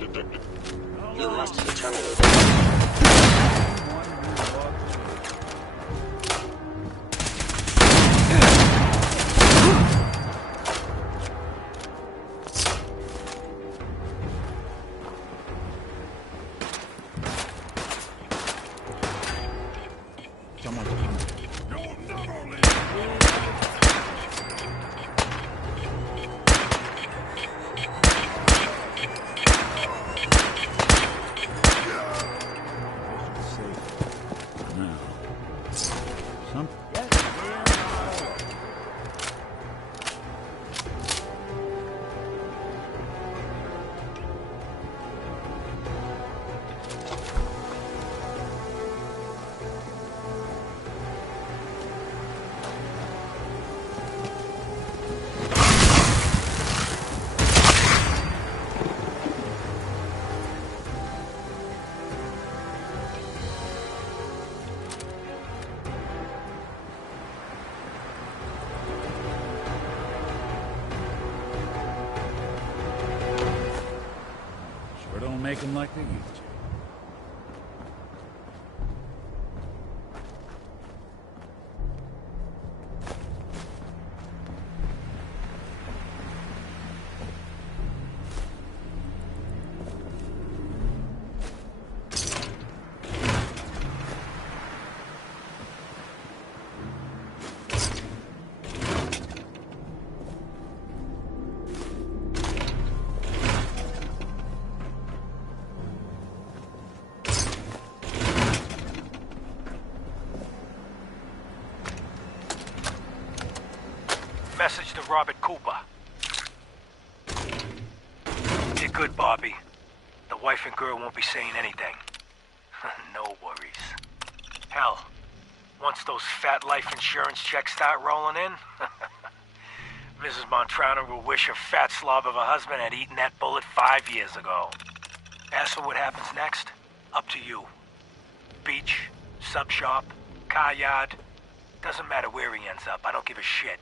You must be terminated. Make them like they used to. Message to Robert Cooper. You're good, Bobby. The wife and girl won't be saying anything. No worries. Hell, once those fat life insurance checks start rolling in, Mrs. Montrano will wish her fat slob of a husband had eaten that bullet 5 years ago. As for what happens next, up to you. Beach, sub shop, car yard, doesn't matter where he ends up, I don't give a shit.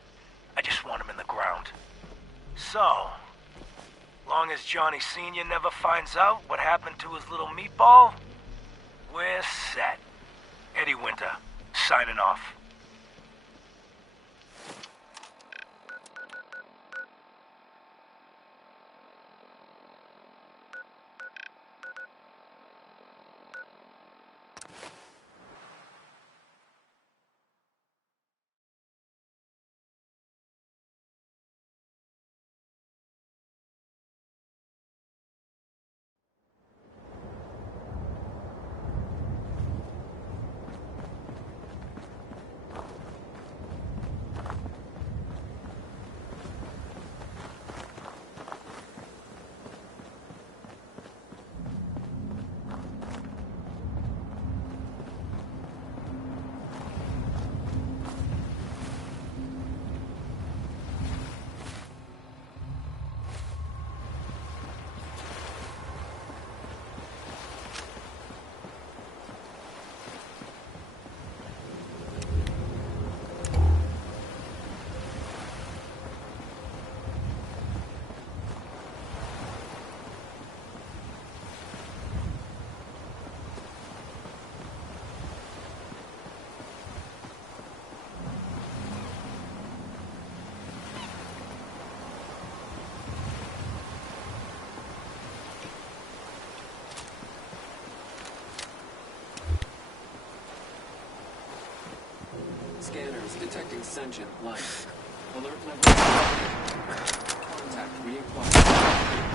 I just want him in the ground. So, long as Johnny Sr. never finds out what happened to his little meatball, we're set. Eddie Winter, signing off. Scanners detecting sentient life. Alert level. Contact reacquired.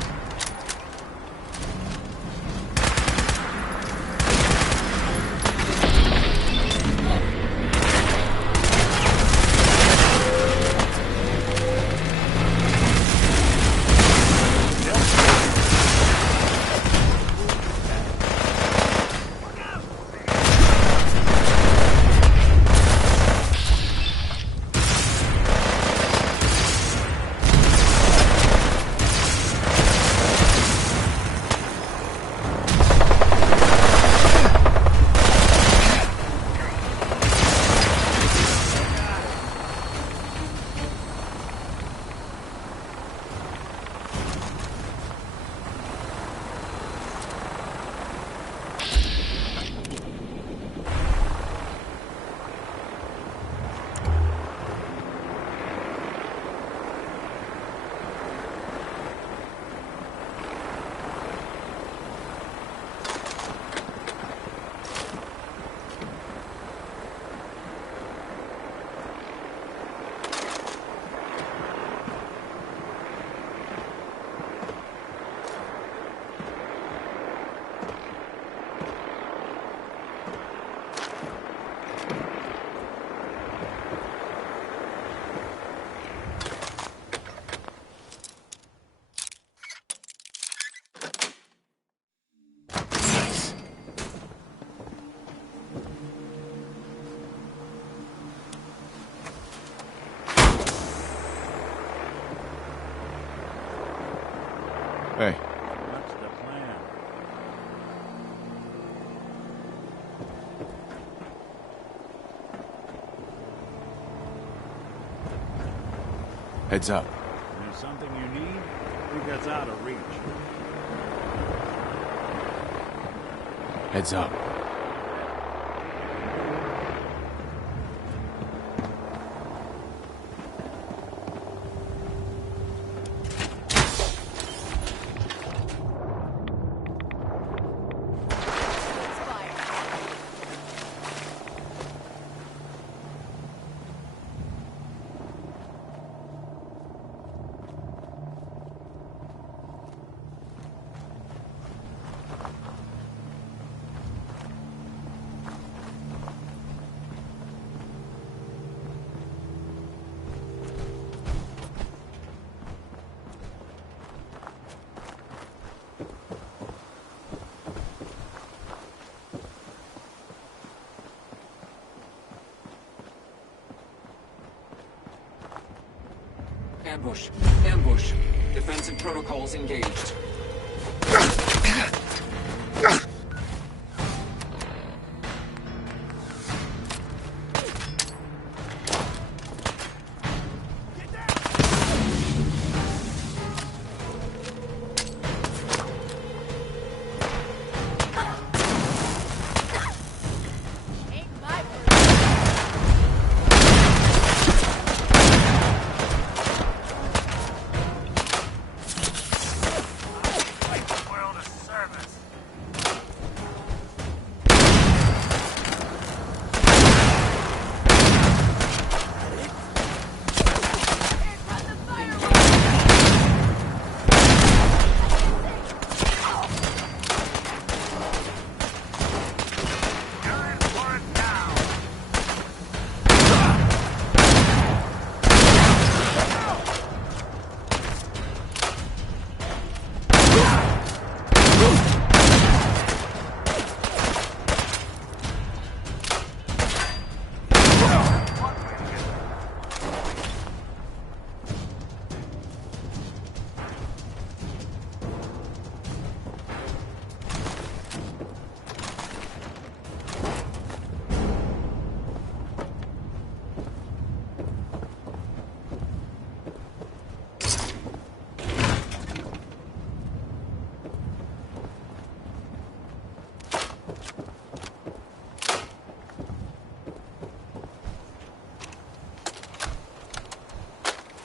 Hey, What's the plan? heads up. There's something you need? Think that's out of reach. Heads up. Ambush. Ambush. Defensive protocols engaged.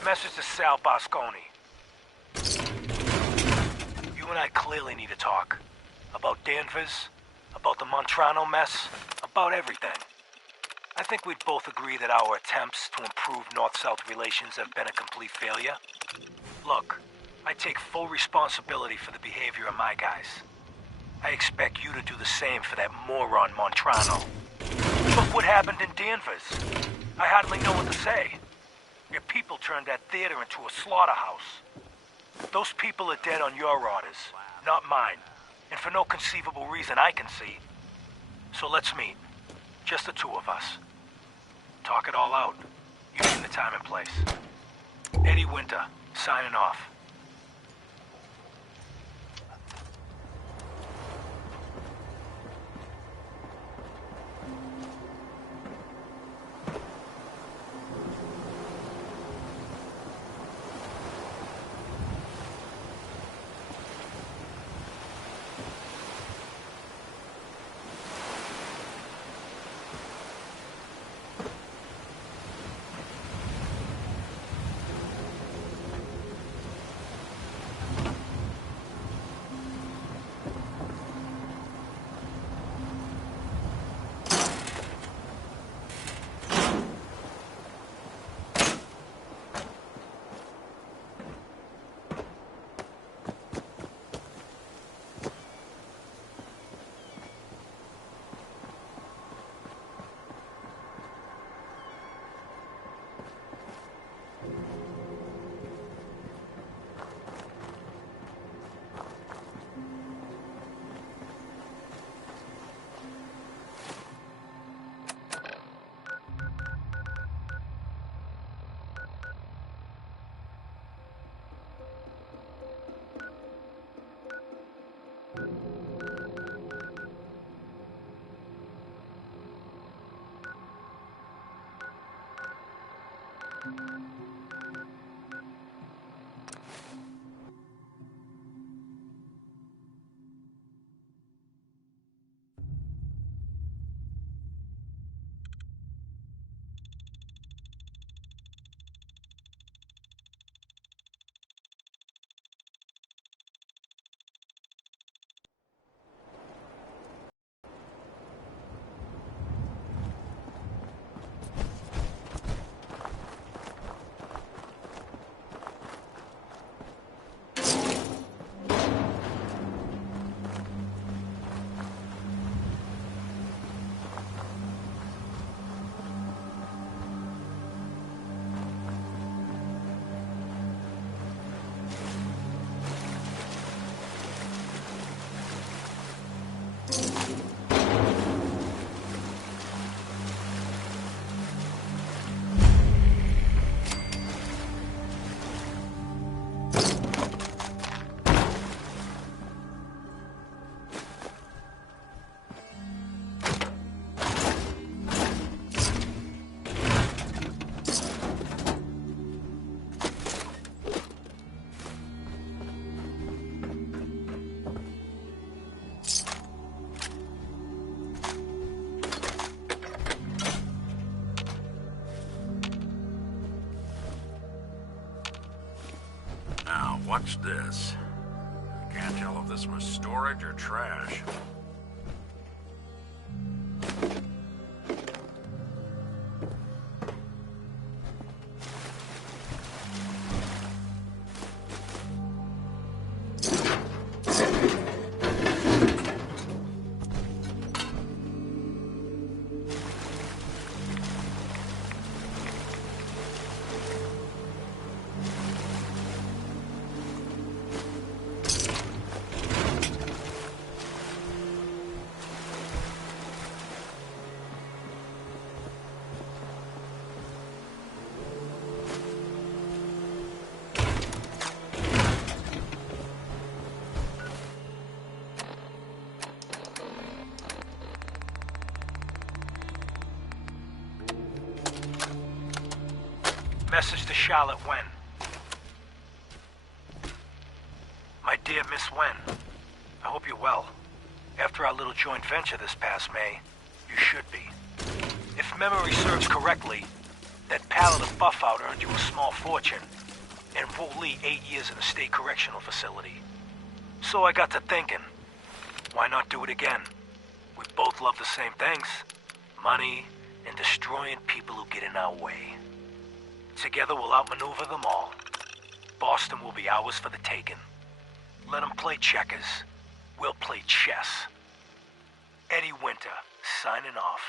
Message to Sal Bosconi. You and I clearly need to talk. About Danvers, about the Montrano mess, about everything. I think we'd both agree that our attempts to improve North-South relations have been a complete failure. Look, I take full responsibility for the behavior of my guys. I expect you to do the same for that moron Montrano. Look what happened in Danvers. I hardly know what to say. Your people turned that theater into a slaughterhouse. Those people are dead on your orders, not mine. And for no conceivable reason I can see. So let's meet. Just the two of us. Talk it all out. You name the time and place. Eddie Winter, signing off. Now, what's this? Can't tell if this was storage or trash. Message to Charlotte Wen. My dear Miss Wen, I hope you're well. After our little joint venture this past May, you should be. If memory serves correctly, that pallet of buff out earned you a small fortune, and Wu Li 8 years in a state correctional facility. So I got to thinking, why not do it again? We both love the same things. Money and destroying people who get in our way. Together we'll outmaneuver them all. Boston will be ours for the taking. Let them play checkers. We'll play chess. Eddie Winter, signing off.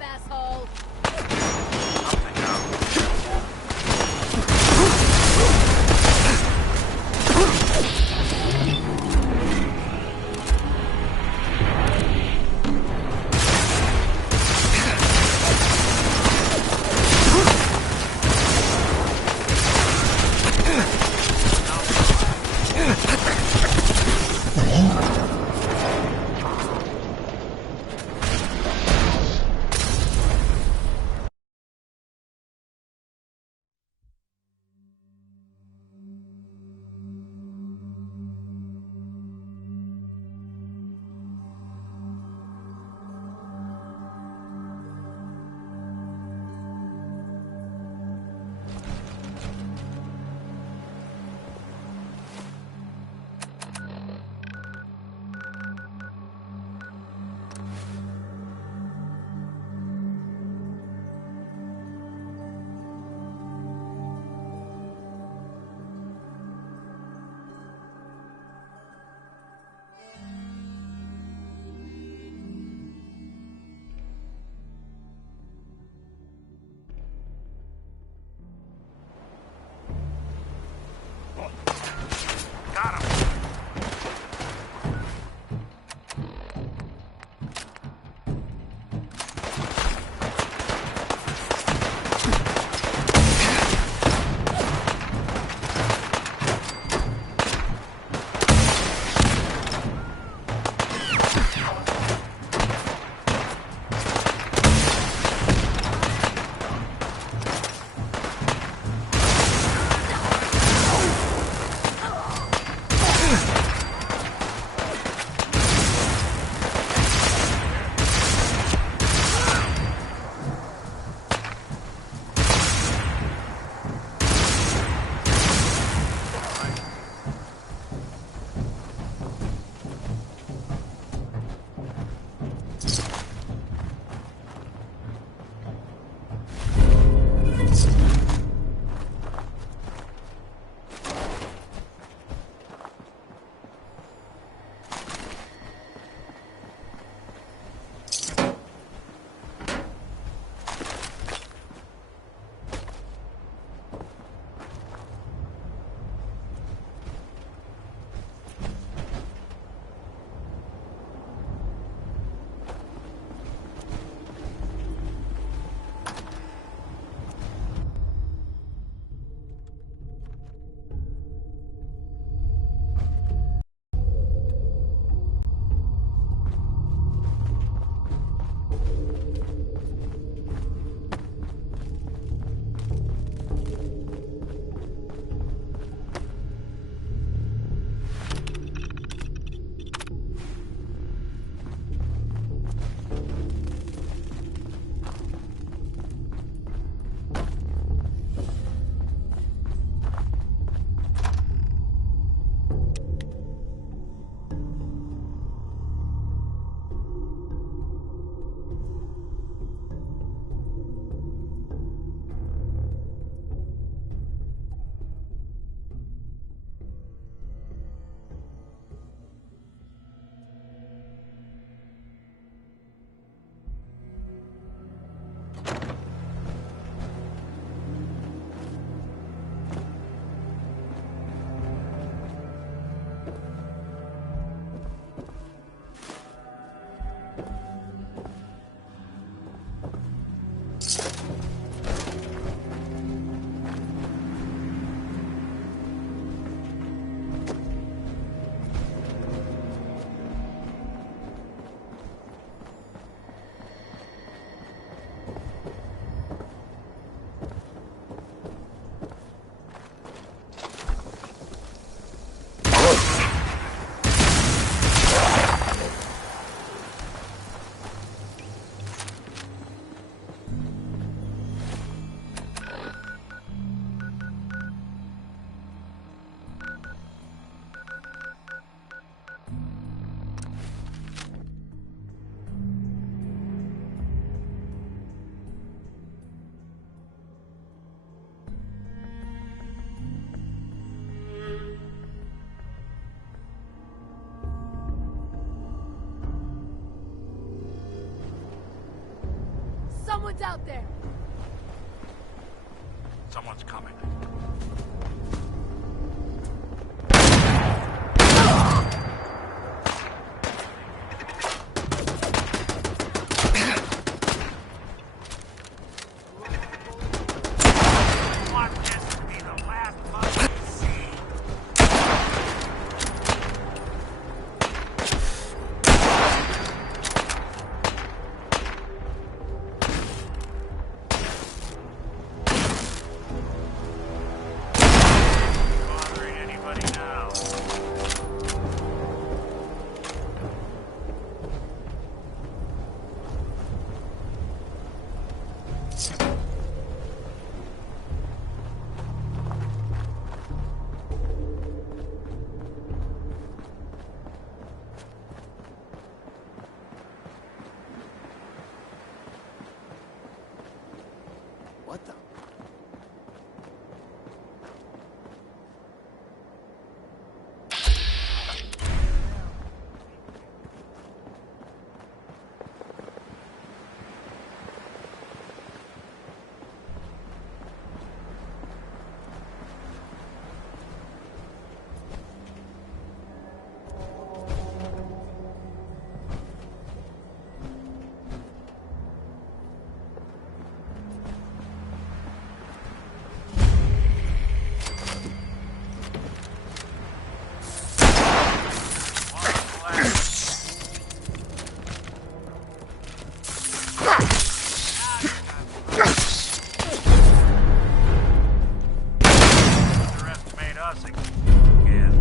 up, asshole! Something out. Someone's out there! Someone's coming. What the? Underestimate us again.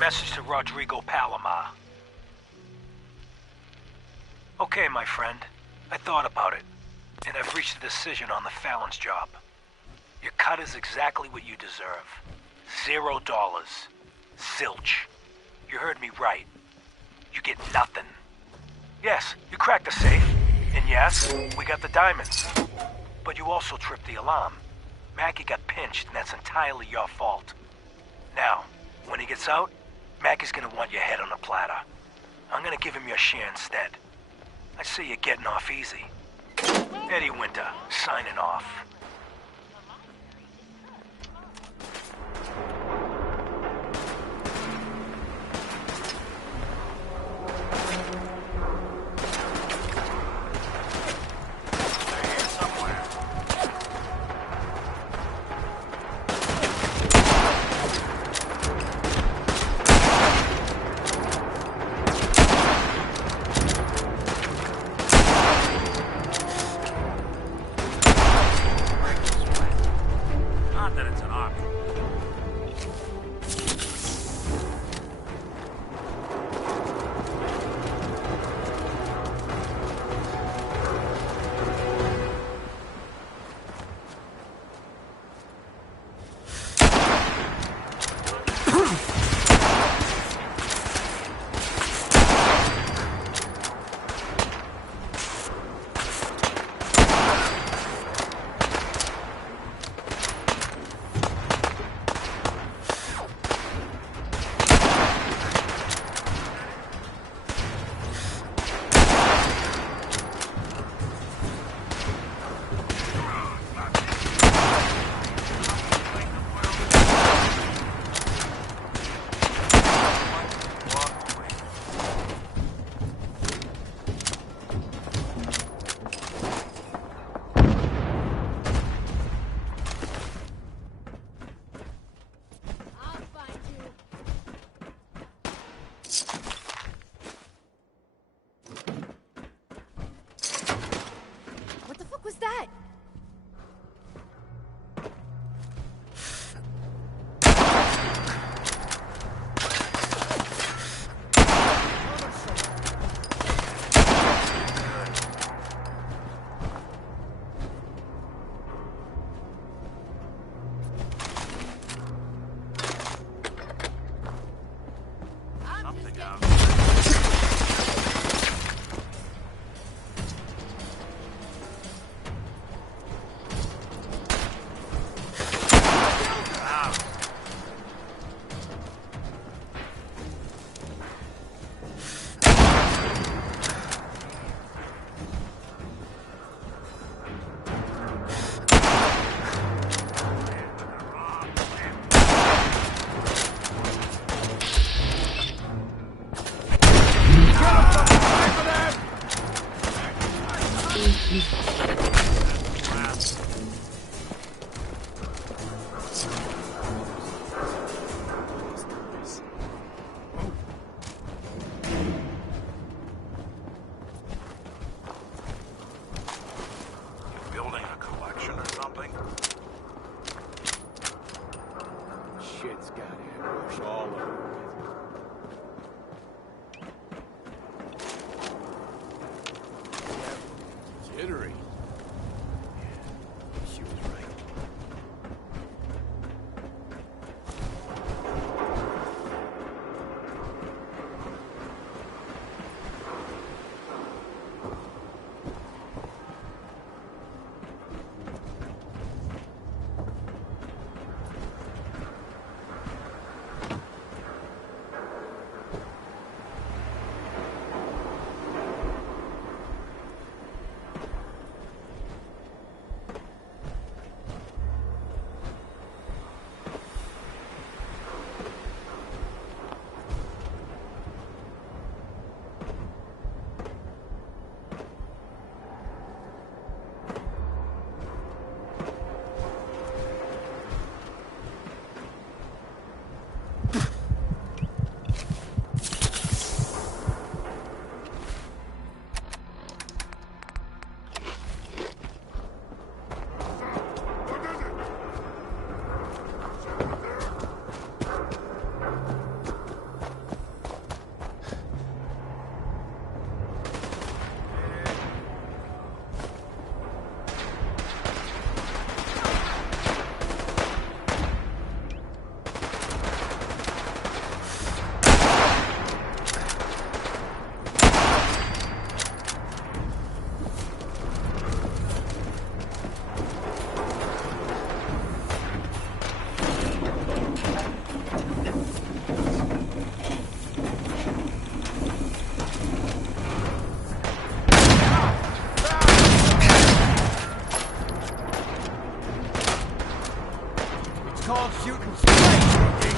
Message to Rodrigo Palomar. Okay, my friend. I thought about it, and I've reached a decision on the Fallon's job. Your cut is exactly what you deserve. $0. Zilch. You heard me right. You get nothing. Yes, you cracked the safe, and yes, we got the diamonds. But you also tripped the alarm. Mackie got pinched, and that's entirely your fault. Now, when he gets out, Mackie's gonna want your head on a platter. I'm gonna give him your share instead. I see you're getting off easy. Eddie Winter, signing off. They're here somewhere. Not that it's an option. called shooting straight, rookie.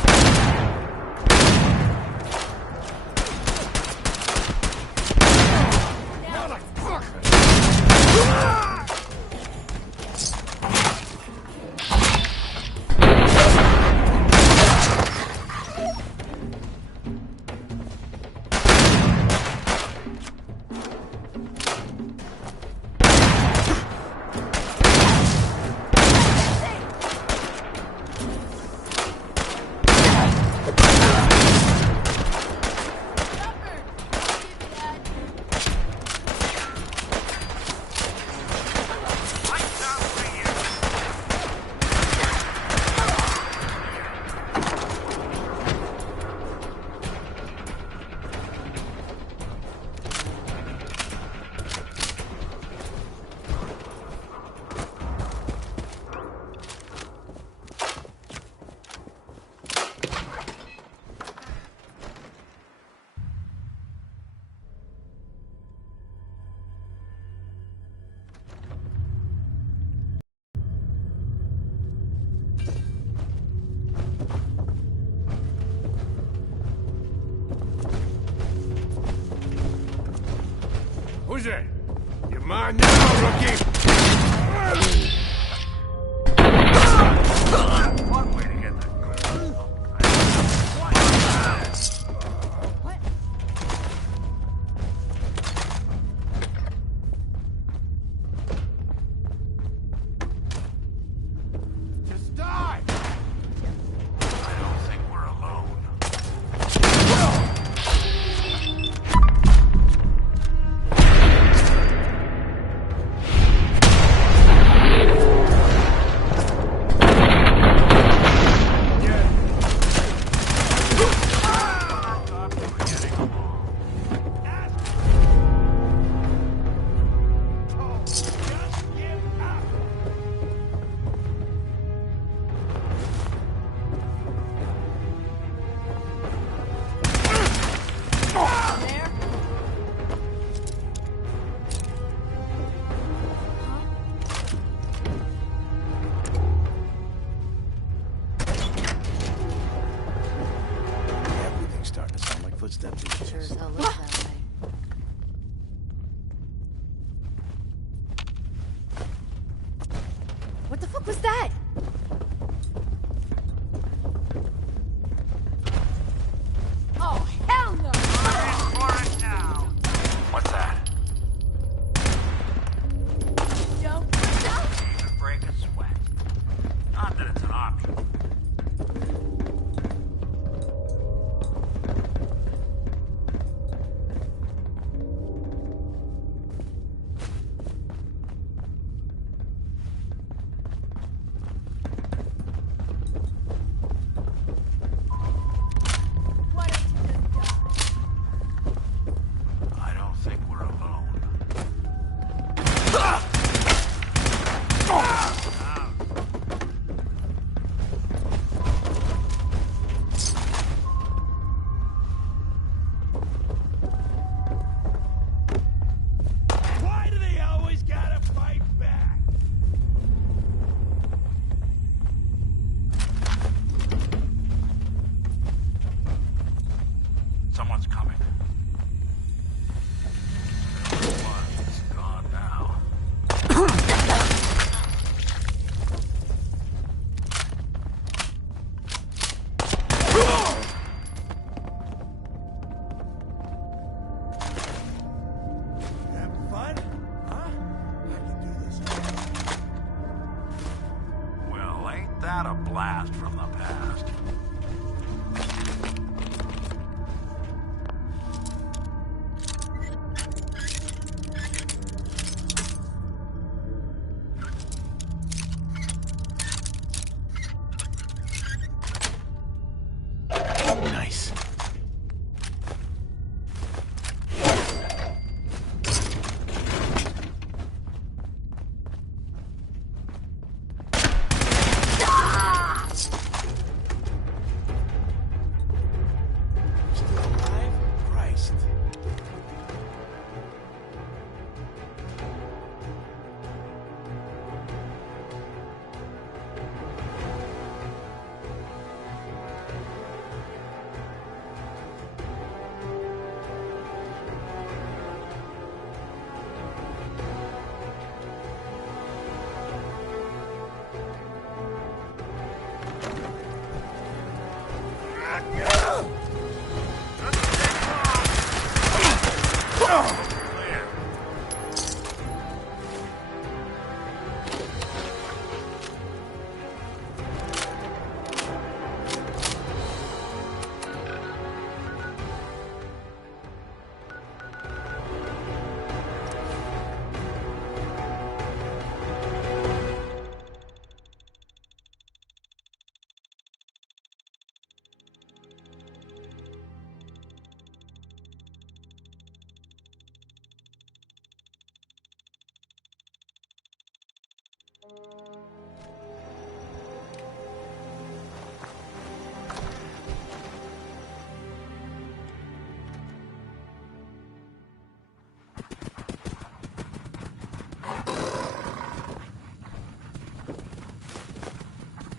Who's it? You're mine now, rookie! One way to get that good. What? Just die! I don't think we're alone. Everything's starting to sound like footsteps. Sure as hell looks that way. What the fuck was that? Oh, hell no! What's that? Don't Even break a sweat. Not that it's an option. Why don't you just die? I don't think we're alone. Why do they always gotta fight back? Someone's coming. It's gone now. Having fun? Huh? I can do this. Well, ain't that a blast from the past? Nice.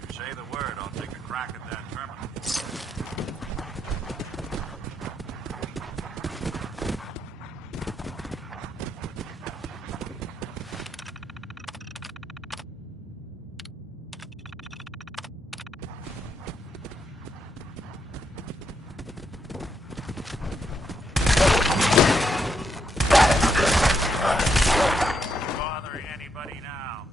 Say the word, I'll take a crack at that terminal. Bothering anybody now?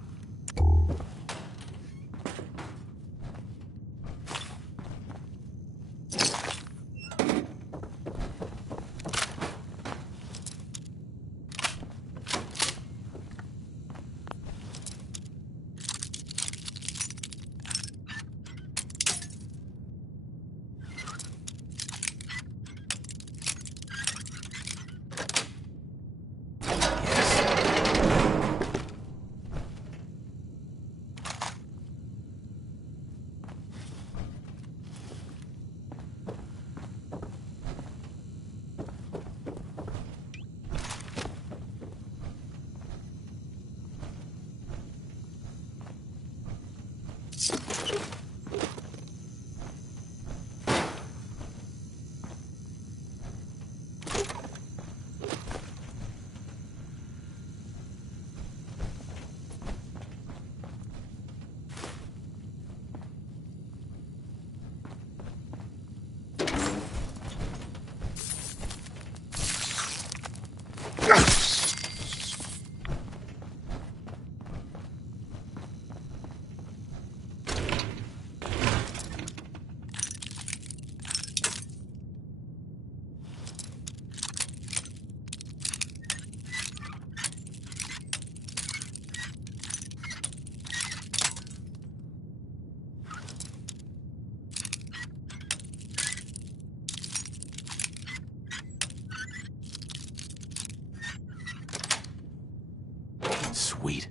Sweet.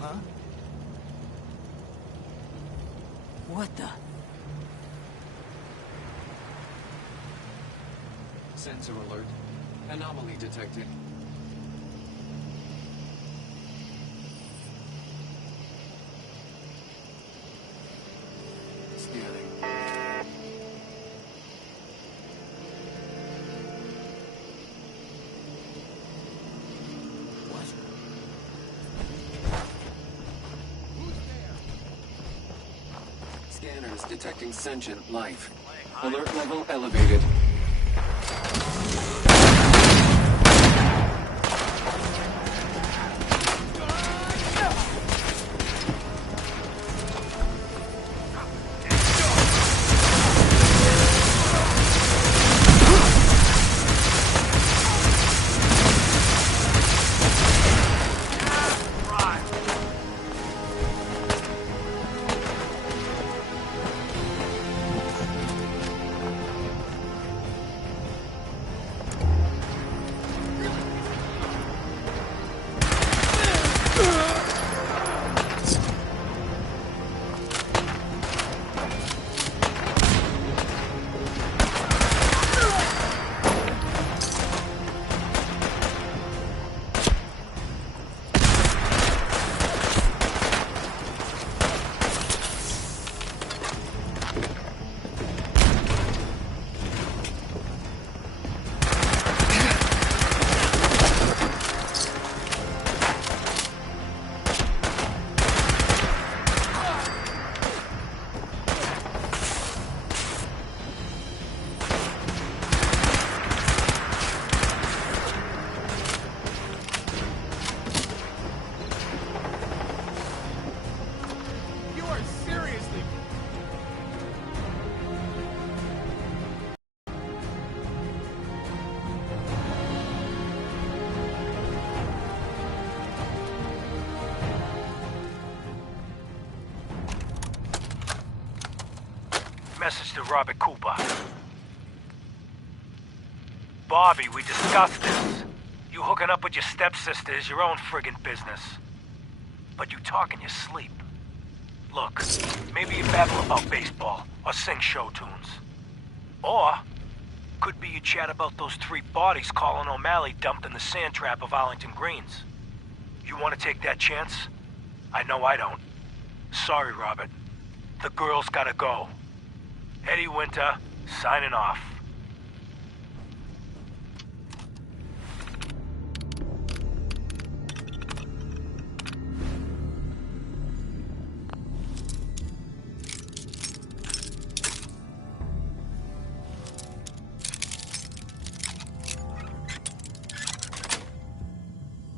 Huh? What the? Sensor alert. Anomaly detected. Scanning. What? Scanners detecting sentient life. Alert level elevated. message to Robert Cooper. Bobby, we discussed this. You hooking up with your stepsister is your own friggin' business. But you talk in your sleep. Look, maybe you babble about baseball or sing show tunes. Or, could be you chat about those 3 bodies Colin O'Malley dumped in the sand trap of Arlington Greens. You want to take that chance? I know I don't. Sorry, Robert. The girl's gotta go. Eddie Winter, signing off.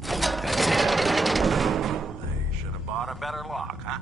They should have bought a better lock, huh?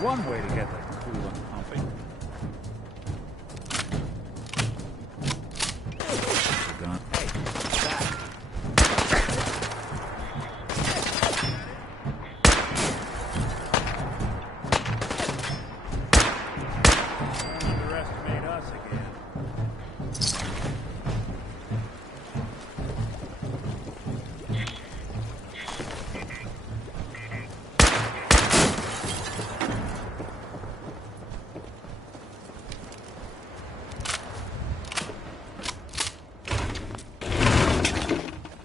One way to get the coolant pumping. Gun. Hey, back. Don't underestimate us again.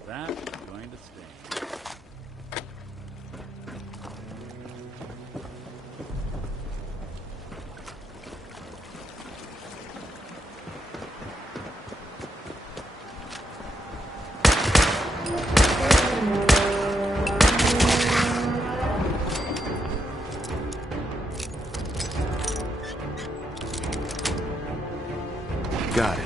That's going to sting. Got it.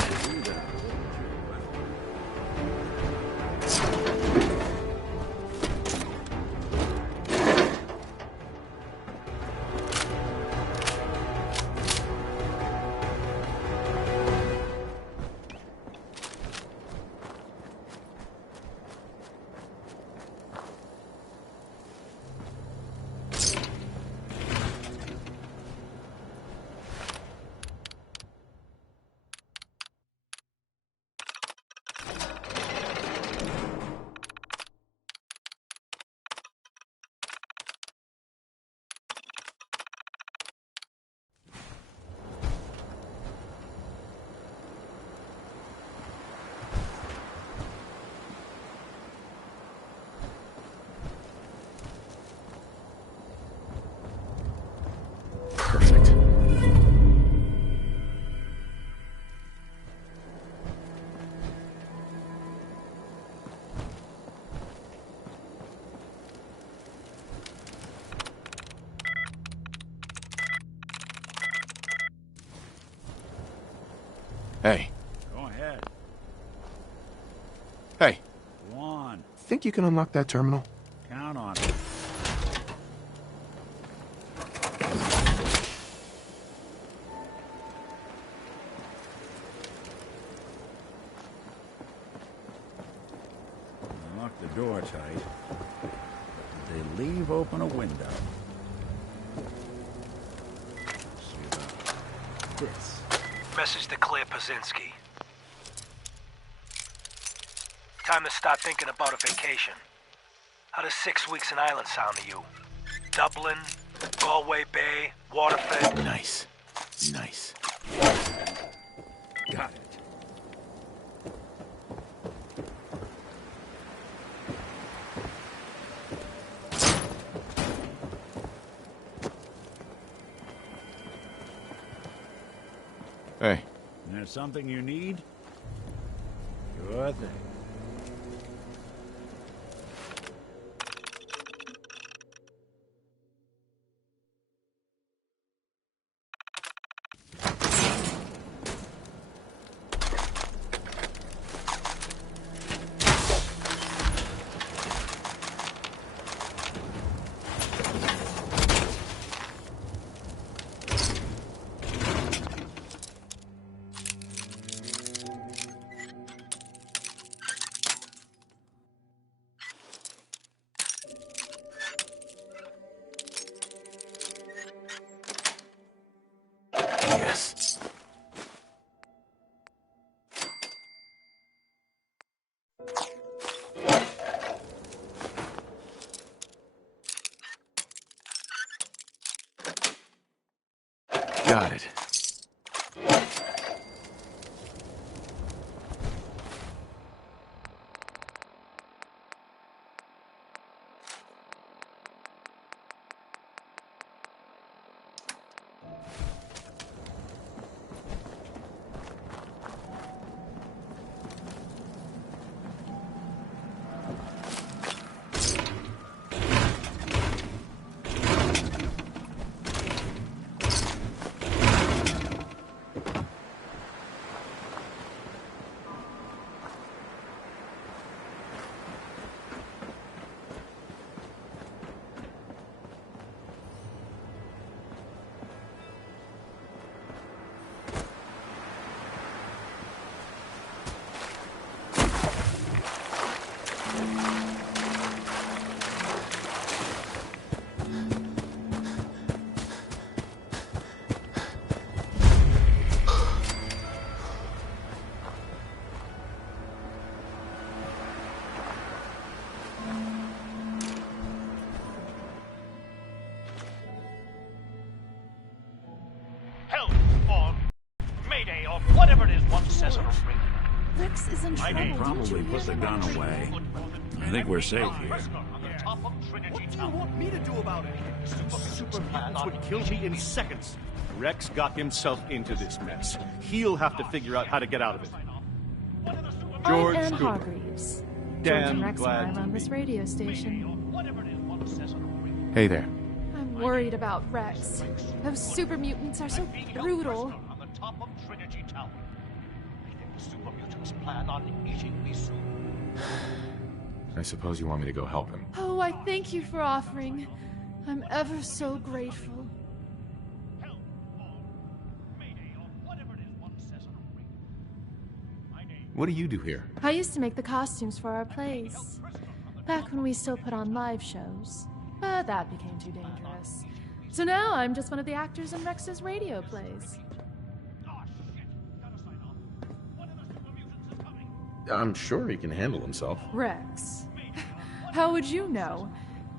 Perfect. Hey. Go ahead. Hey. Go on. Think you can unlock that terminal? Count on it. They locked the door tight. But they leave open a window. See about this. Message to Claire Pazinski. Time to start thinking about a vacation. How does 6 weeks in Ireland sound to you? Dublin, Galway Bay, Waterford. Nice. Nice. Got it. Hey. There's something you need? Sure thing. Yes. Got it. Rex is in trouble. Didn't Probably you put hear the him? gun away. I think we're safe here. What do you want me to do about it? Super mutants would kill me in seconds. Rex got himself into this mess. He'll have to figure out how to get out of it. George I'm Anne Cooper. Hargreaves. George Damn and Rex and glad I to run meet this radio station. Hey there. I'm worried about Rex. Those super mutants are so brutal. On the top of Trinity Tower. I think the super mutants plan on eating me soon. I suppose you want me to go help him. Oh, I thank you for offering. I'm ever so grateful. What do you do here? I used to make the costumes for our plays. Back when we still put on live shows. But that became too dangerous. So now I'm just one of the actors in Rex's radio plays. I'm sure he can handle himself. Rex. How would you know?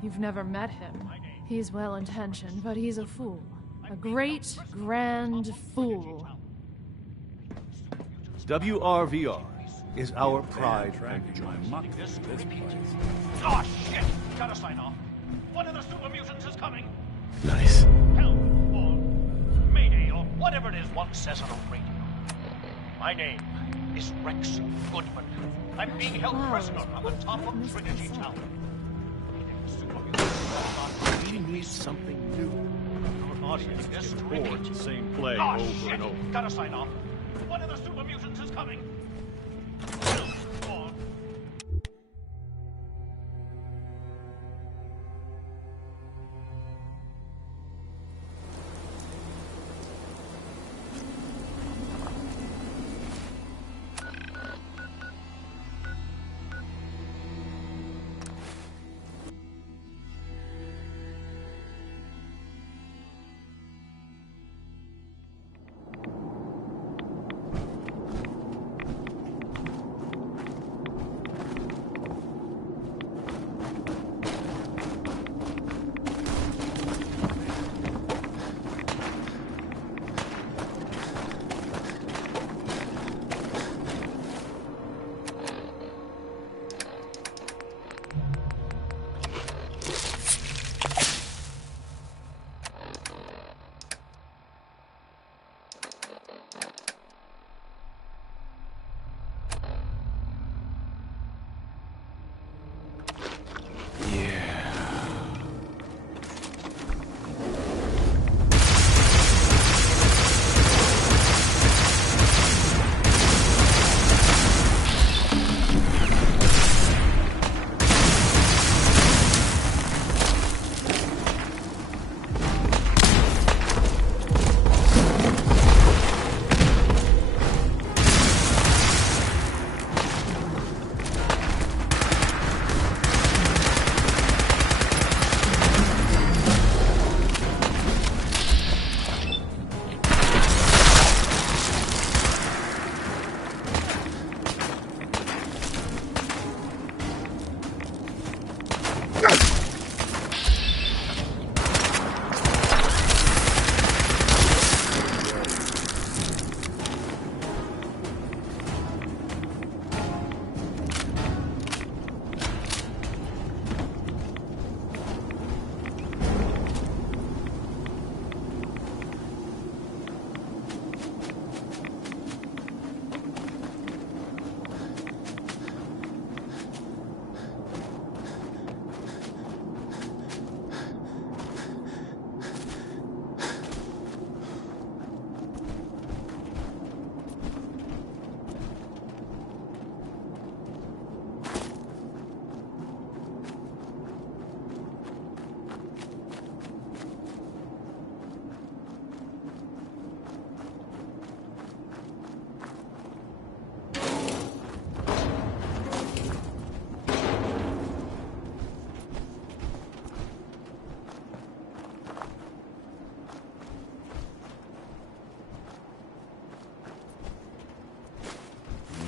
You've never met him. He's well-intentioned, but he's a fool. A great, grand fool. WRVR is our pride and joy. Oh shit! Gotta sign off. One of the super mutants is coming. Nice. Help or Mayday or whatever it is one says on a radio. My name is Rex Goodman. I'm being held prisoner on the top of Trinity Tower. We need something new. Our audience gets bored of the same play over and over. Gotta sign off. One of the super mutants is coming. Help or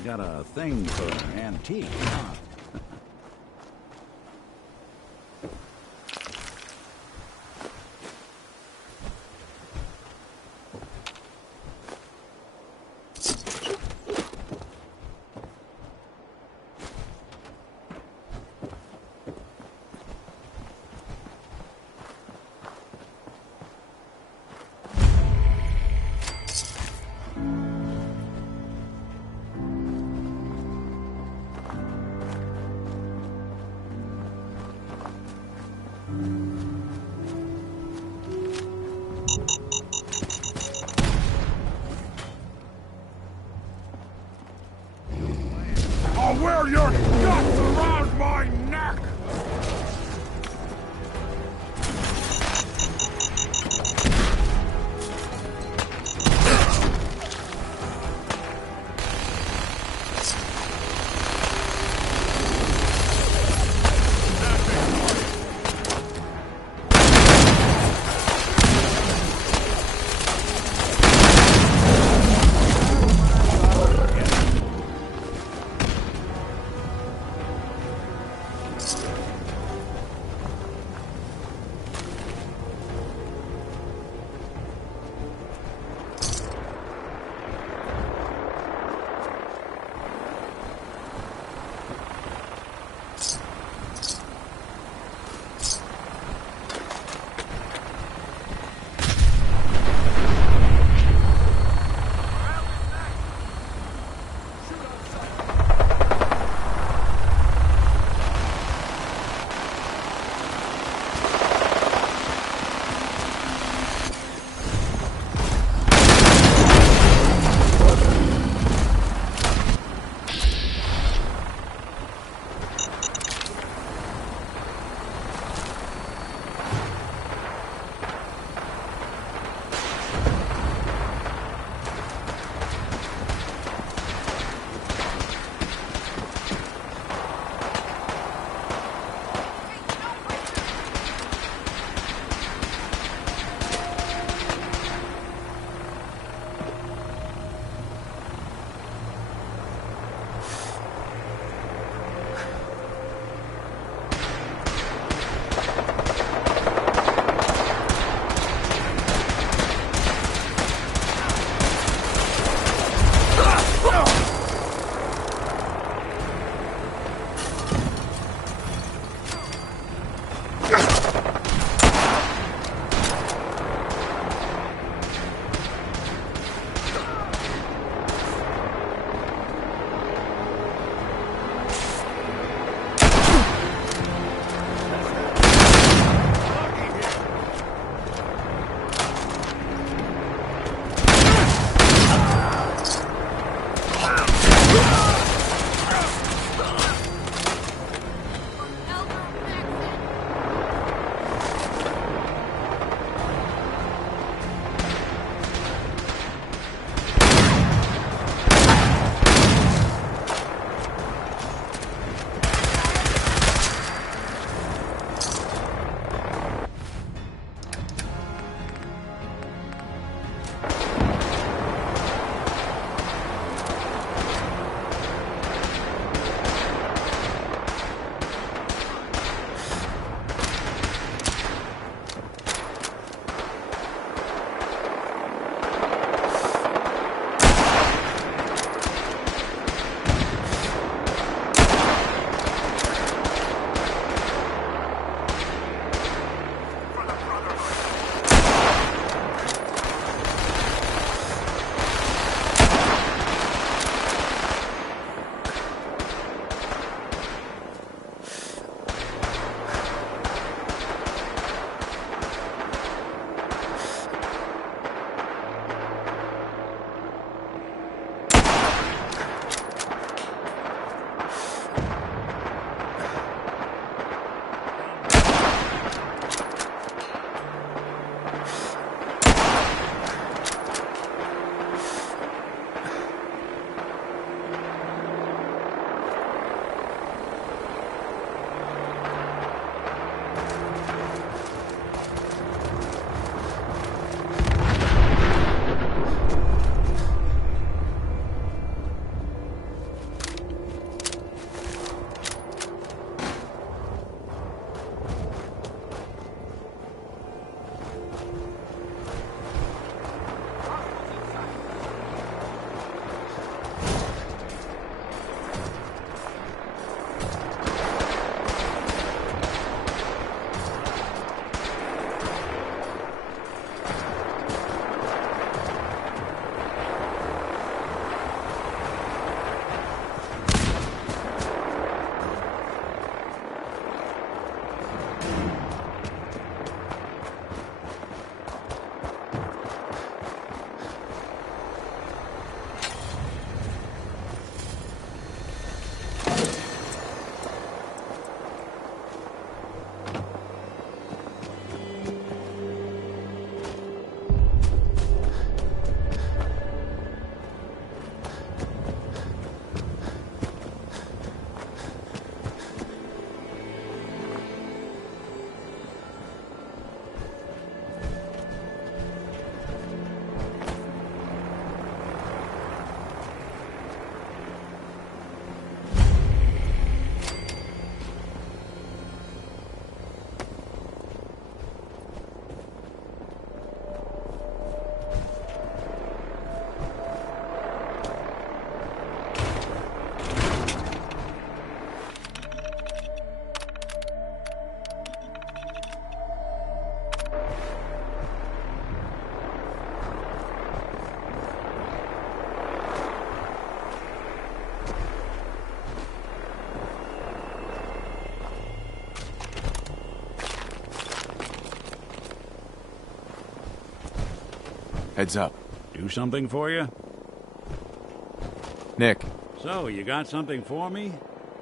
Got a thing for antique, huh? I'll wear your guts around my neck! Heads up. Do something for you? Nick. So, you got something for me?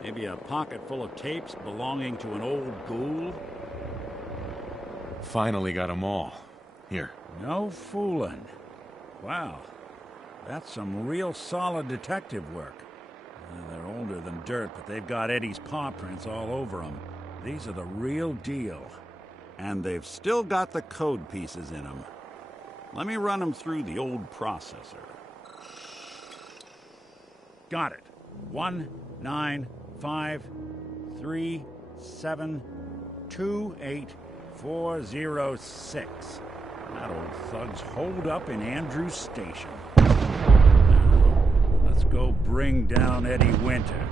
Maybe a pocket full of tapes belonging to an old ghoul? Finally got them all. Here. No fooling. Wow. That's some real solid detective work. They're older than dirt, but they've got Eddie's paw prints all over them. These are the real deal. And they've still got the code pieces in them. Let me run them through the old processor. Got it. 19553728406. That old thug's holed up in Andrews Station. Now, let's go bring down Eddie Winter.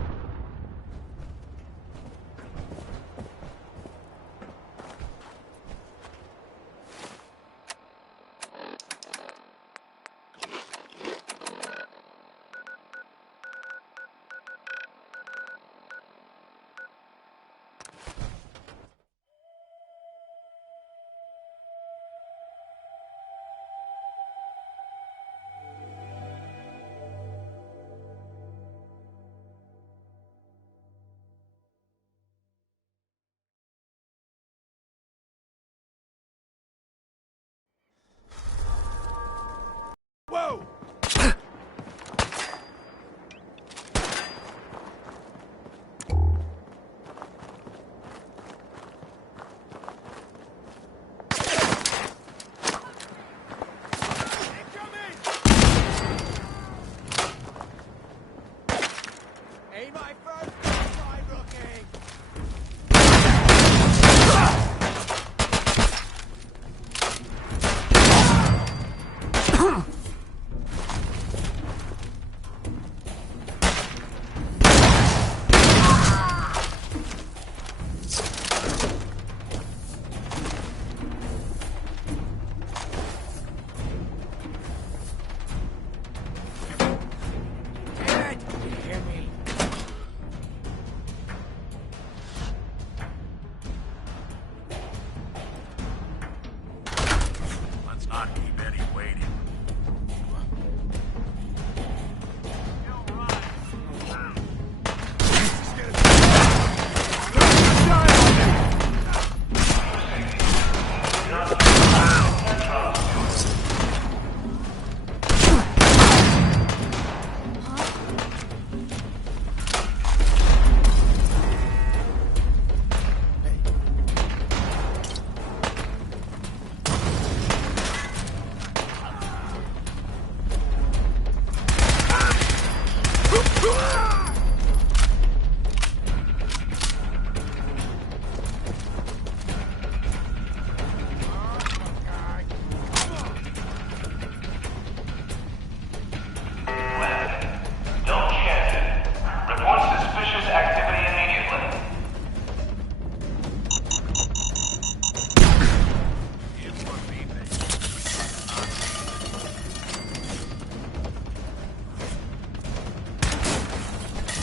Whoa! Ain't my first time looking! Let's not keep Eddie waiting.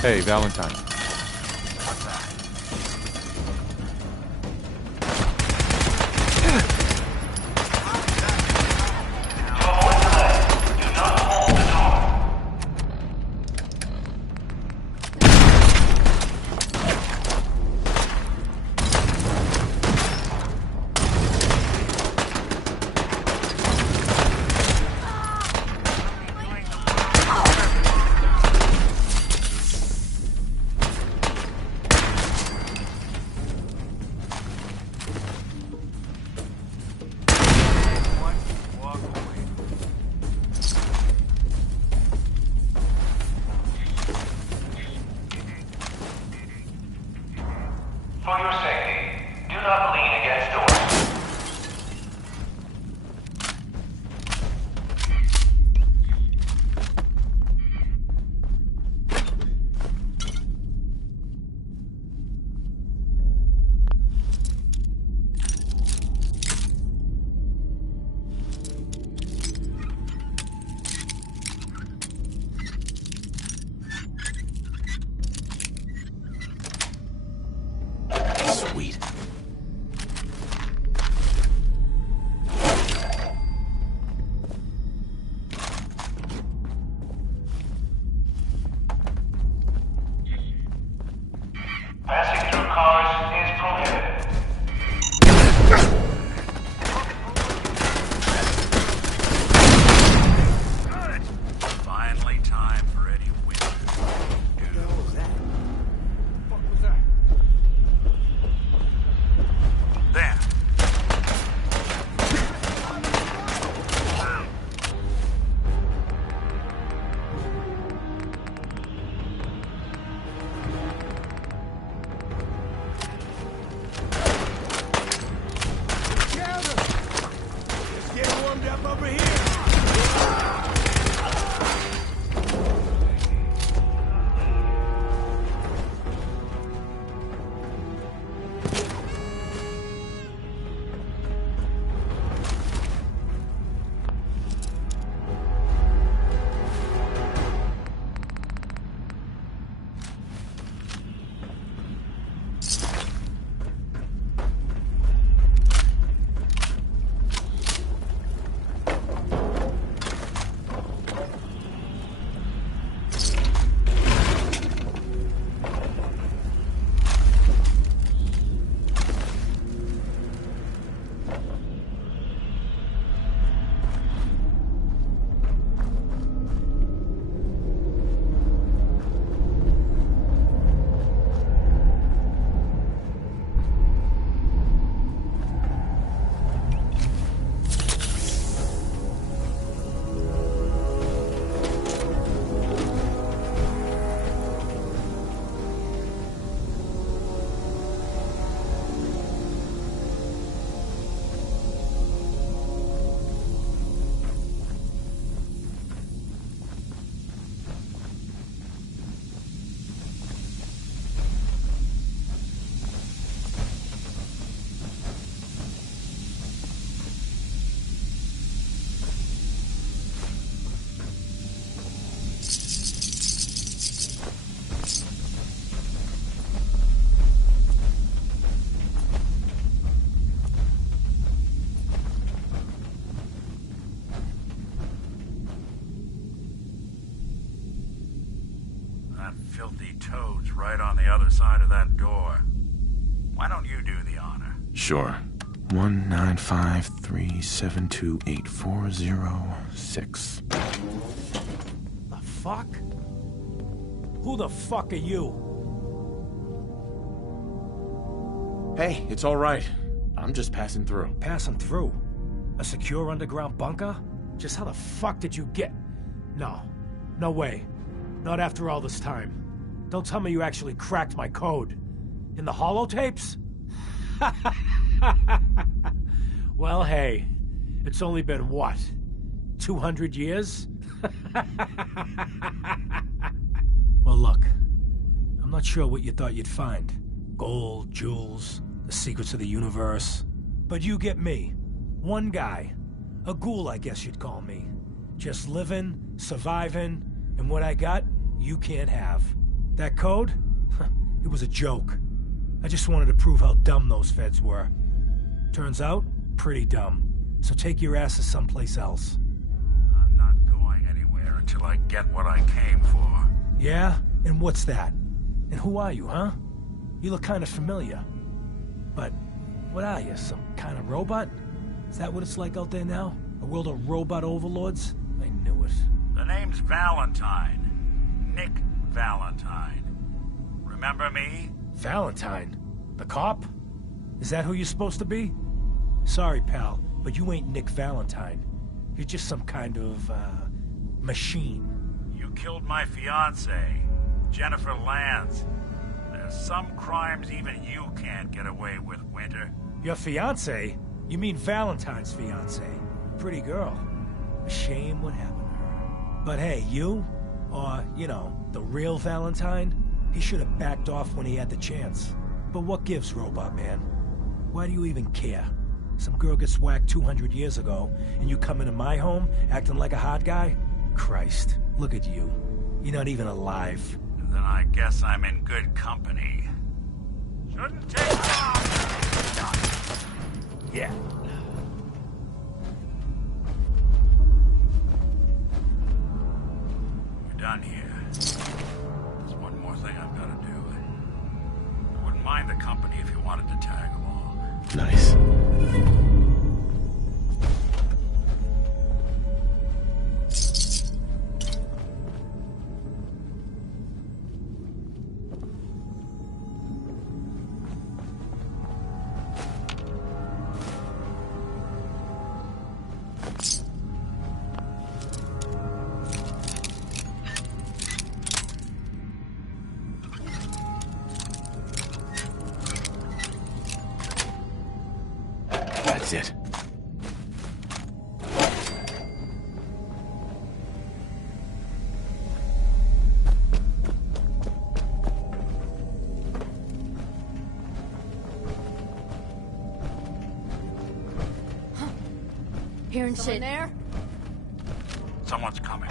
Hey, Valentine. For your safety, do not lean against doors. Sweet. toads right on the other side of that door. Why don't you do the honor? Sure. 19537284006. The fuck? Who the fuck are you? Hey, it's all right. I'm just passing through. Passing through? A secure underground bunker? Just how the fuck did you get... No. No way. Not after all this time. Don't tell me you actually cracked my code. In the holotapes? Well, hey. It's only been, what? 200 years? Well, look. I'm not sure what you thought you'd find. Gold, jewels, the secrets of the universe. But you get me. One guy. A ghoul, I guess you'd call me. Just living, surviving, and what I got, you can't have. That code? It was a joke. I just wanted to prove how dumb those feds were. Turns out, pretty dumb. So take your asses someplace else. I'm not going anywhere until I get what I came for. Yeah? And what's that? And who are you, huh? You look kind of familiar. But what are you, some kind of robot? Is that what it's like out there now? A world of robot overlords? I knew it. The name's Valentine. Nick Valentine. Remember me? Valentine? The cop? Is that who you're supposed to be? Sorry, pal, but you ain't Nick Valentine. You're just some kind of, machine. You killed my fiancée, Jennifer Lance. There's some crimes even you can't get away with, Winter. Your fiancée? You mean Valentine's fiancée? Pretty girl. A shame what happened to her. But hey, you? Or, you know, the real Valentine? He should have backed off when he had the chance. But what gives, Robot Man? Why do you even care? Some girl gets whacked 200 years ago, and you come into my home acting like a hot guy? Christ, look at you. You're not even alive. Then I guess I'm in good company. Shouldn't take long! Yeah. We're done here. There's one more thing I've got to do. I wouldn't mind the company if you wanted to tag along. Nice. That's it. Hearing shit there? Someone's coming.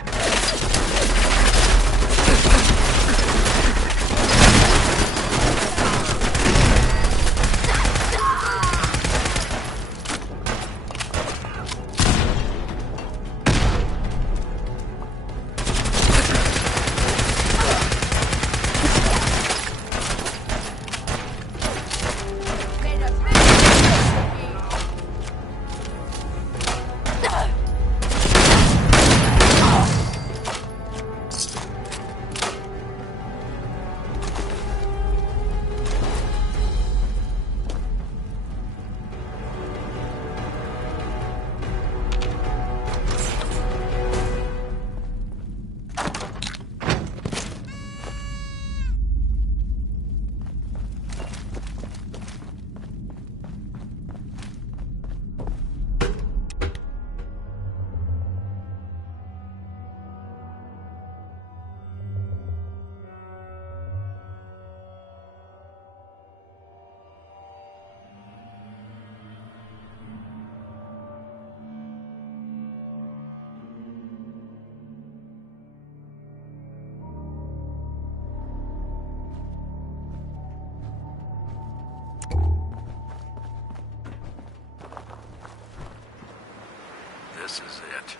This is it.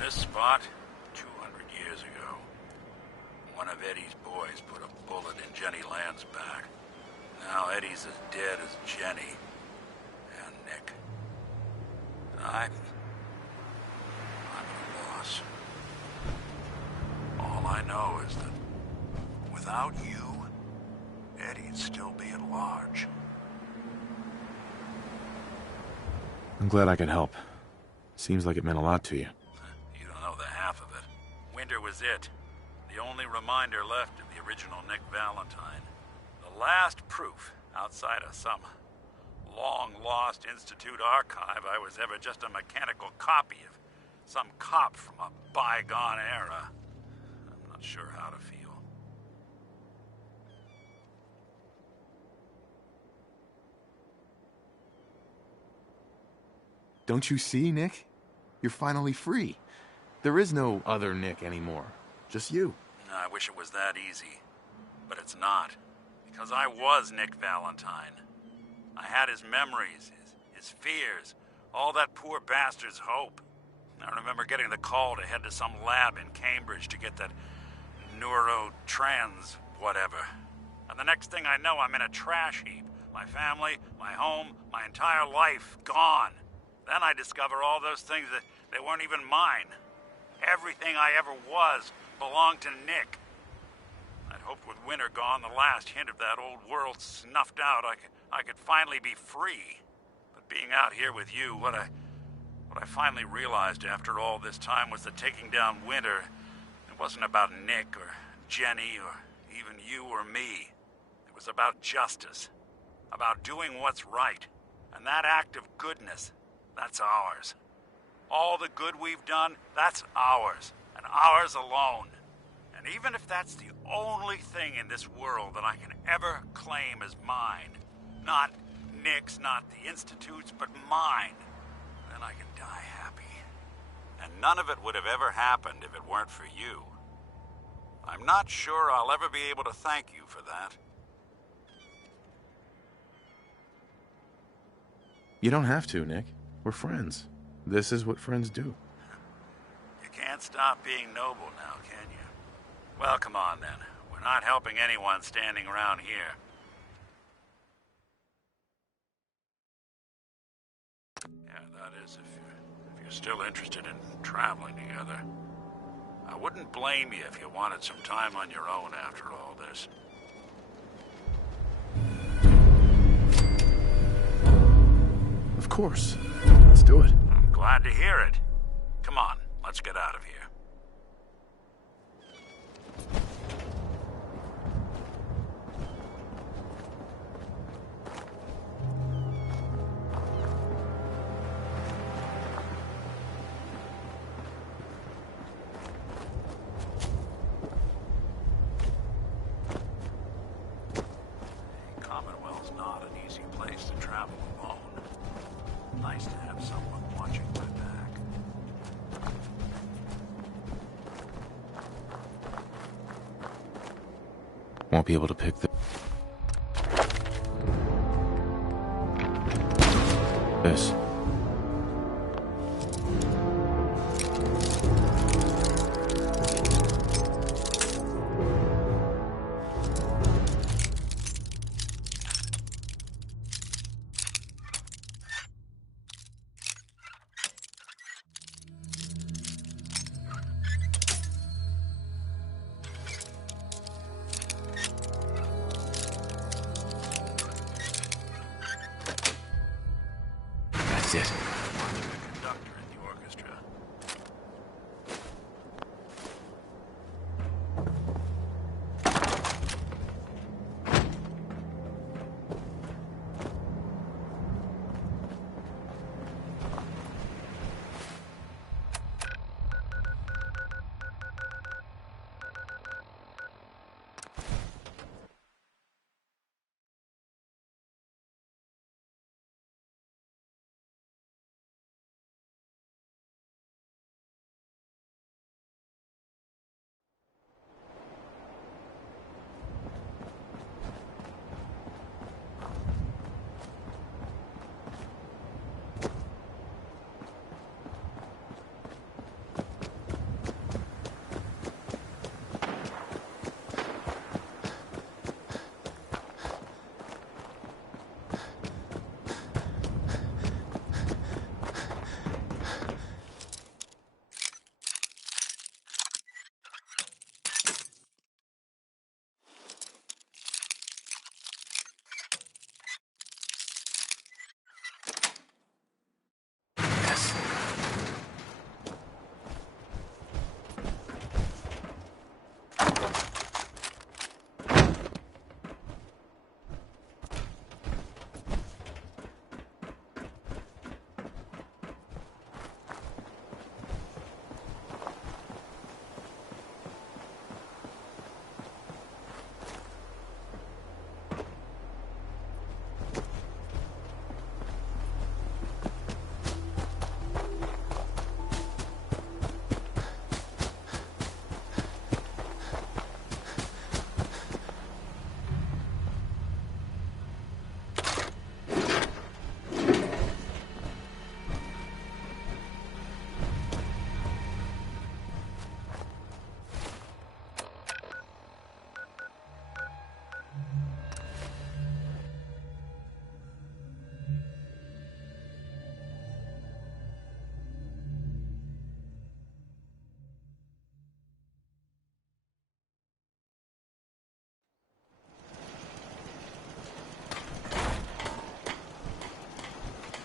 This spot, 200 years ago. One of Eddie's boys put a bullet in Jenny Land's back. Now Eddie's as dead as Jenny. And Nick. I'm at a loss. All I know is that without you, Eddie'd still be at large. I'm glad I could help. Seems like it meant a lot to you. You don't know the half of it. Winter was it. The only reminder left of the original Nick Valentine. The last proof, outside of some long-lost Institute archive, I was ever just a mechanical copy of some cop from a bygone era. I'm not sure how to feel. Don't you see, Nick? You're finally free. There is no other Nick anymore. Just you. I wish it was that easy. But it's not. Because I was Nick Valentine. I had his memories, his fears, all that poor bastard's hope. I remember getting the call to head to some lab in Cambridge to get that neurotrans whatever. And the next thing I know, I'm in a trash heap. My family, my home, my entire life gone. Then I discover all those things that they weren't even mine. Everything I ever was belonged to Nick. I'd hoped with Winter gone, the last hint of that old world snuffed out, I could finally be free. But being out here with you, what I finally realized after all this time was that taking down Winter, it wasn't about Nick or Jenny or even you or me. It was about justice. About doing what's right. And that act of goodness, that's ours. All the good we've done, that's ours. And ours alone. And even if that's the only thing in this world that I can ever claim as mine, not Nick's, not the Institute's, but mine, then I can die happy. And none of it would have ever happened if it weren't for you. I'm not sure I'll ever be able to thank you for that. You don't have to, Nick. We're friends. This is what friends do. You can't stop being noble now, can you? Well, come on then. We're not helping anyone standing around here. Yeah, that is, if you're still interested in traveling together. I wouldn't blame you if you wanted some time on your own after all this. Of course. Let's do it. I'm glad to hear it. Come on, let's get out of here. Commonwealth's not an easy place to travel alone. Nice to have someone watching my back. Won't be able to pick this. That's it.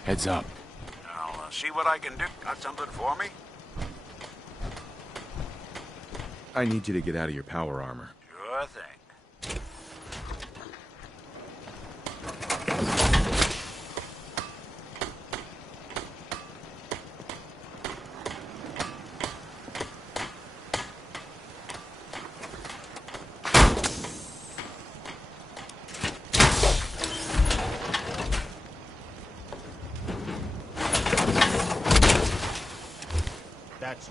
Heads up. I'll see what I can do. Got something for me? I need you to get out of your power armor. Sure thing. That's...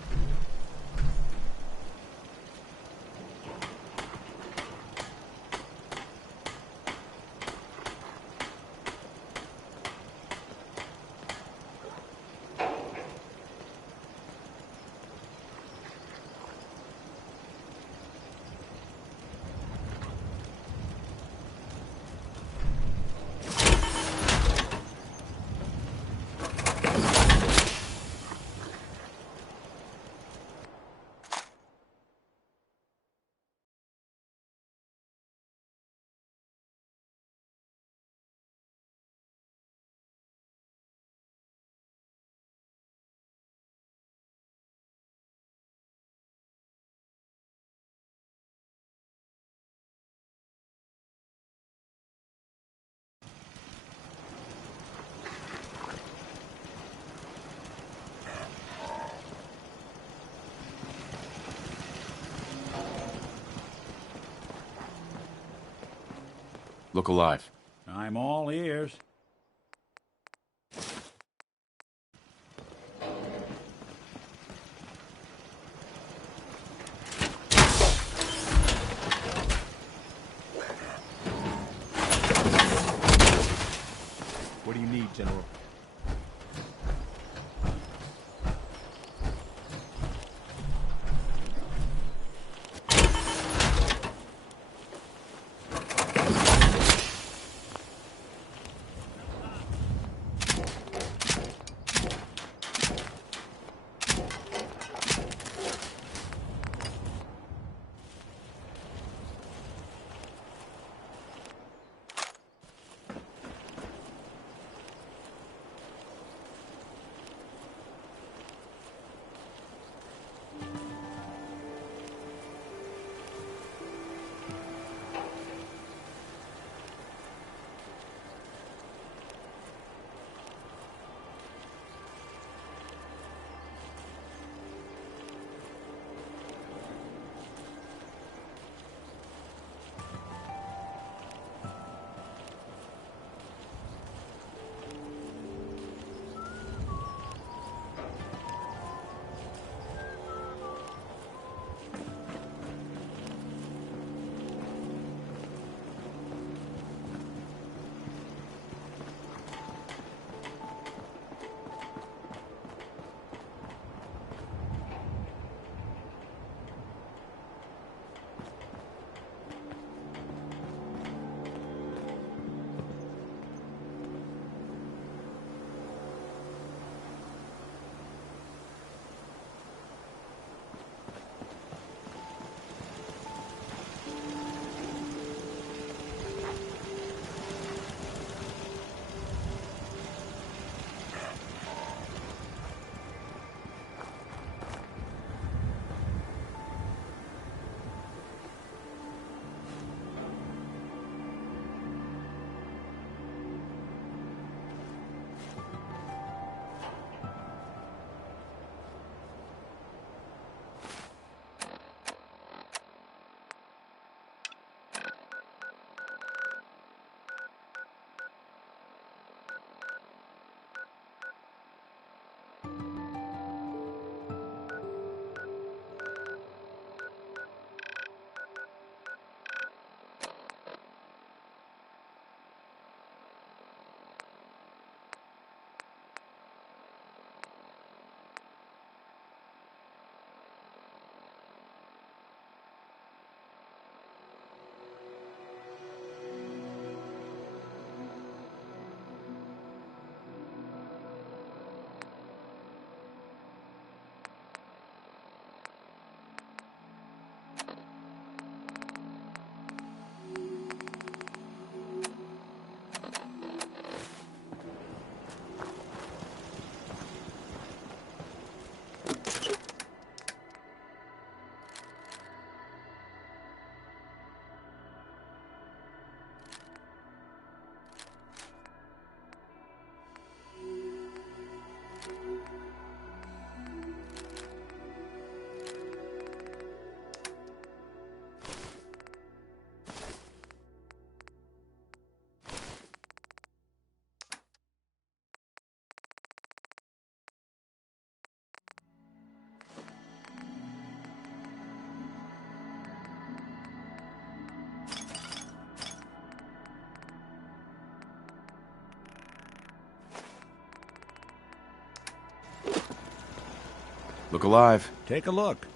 Look alive. I'm all ears. What do you need, General? Look alive. Take a look.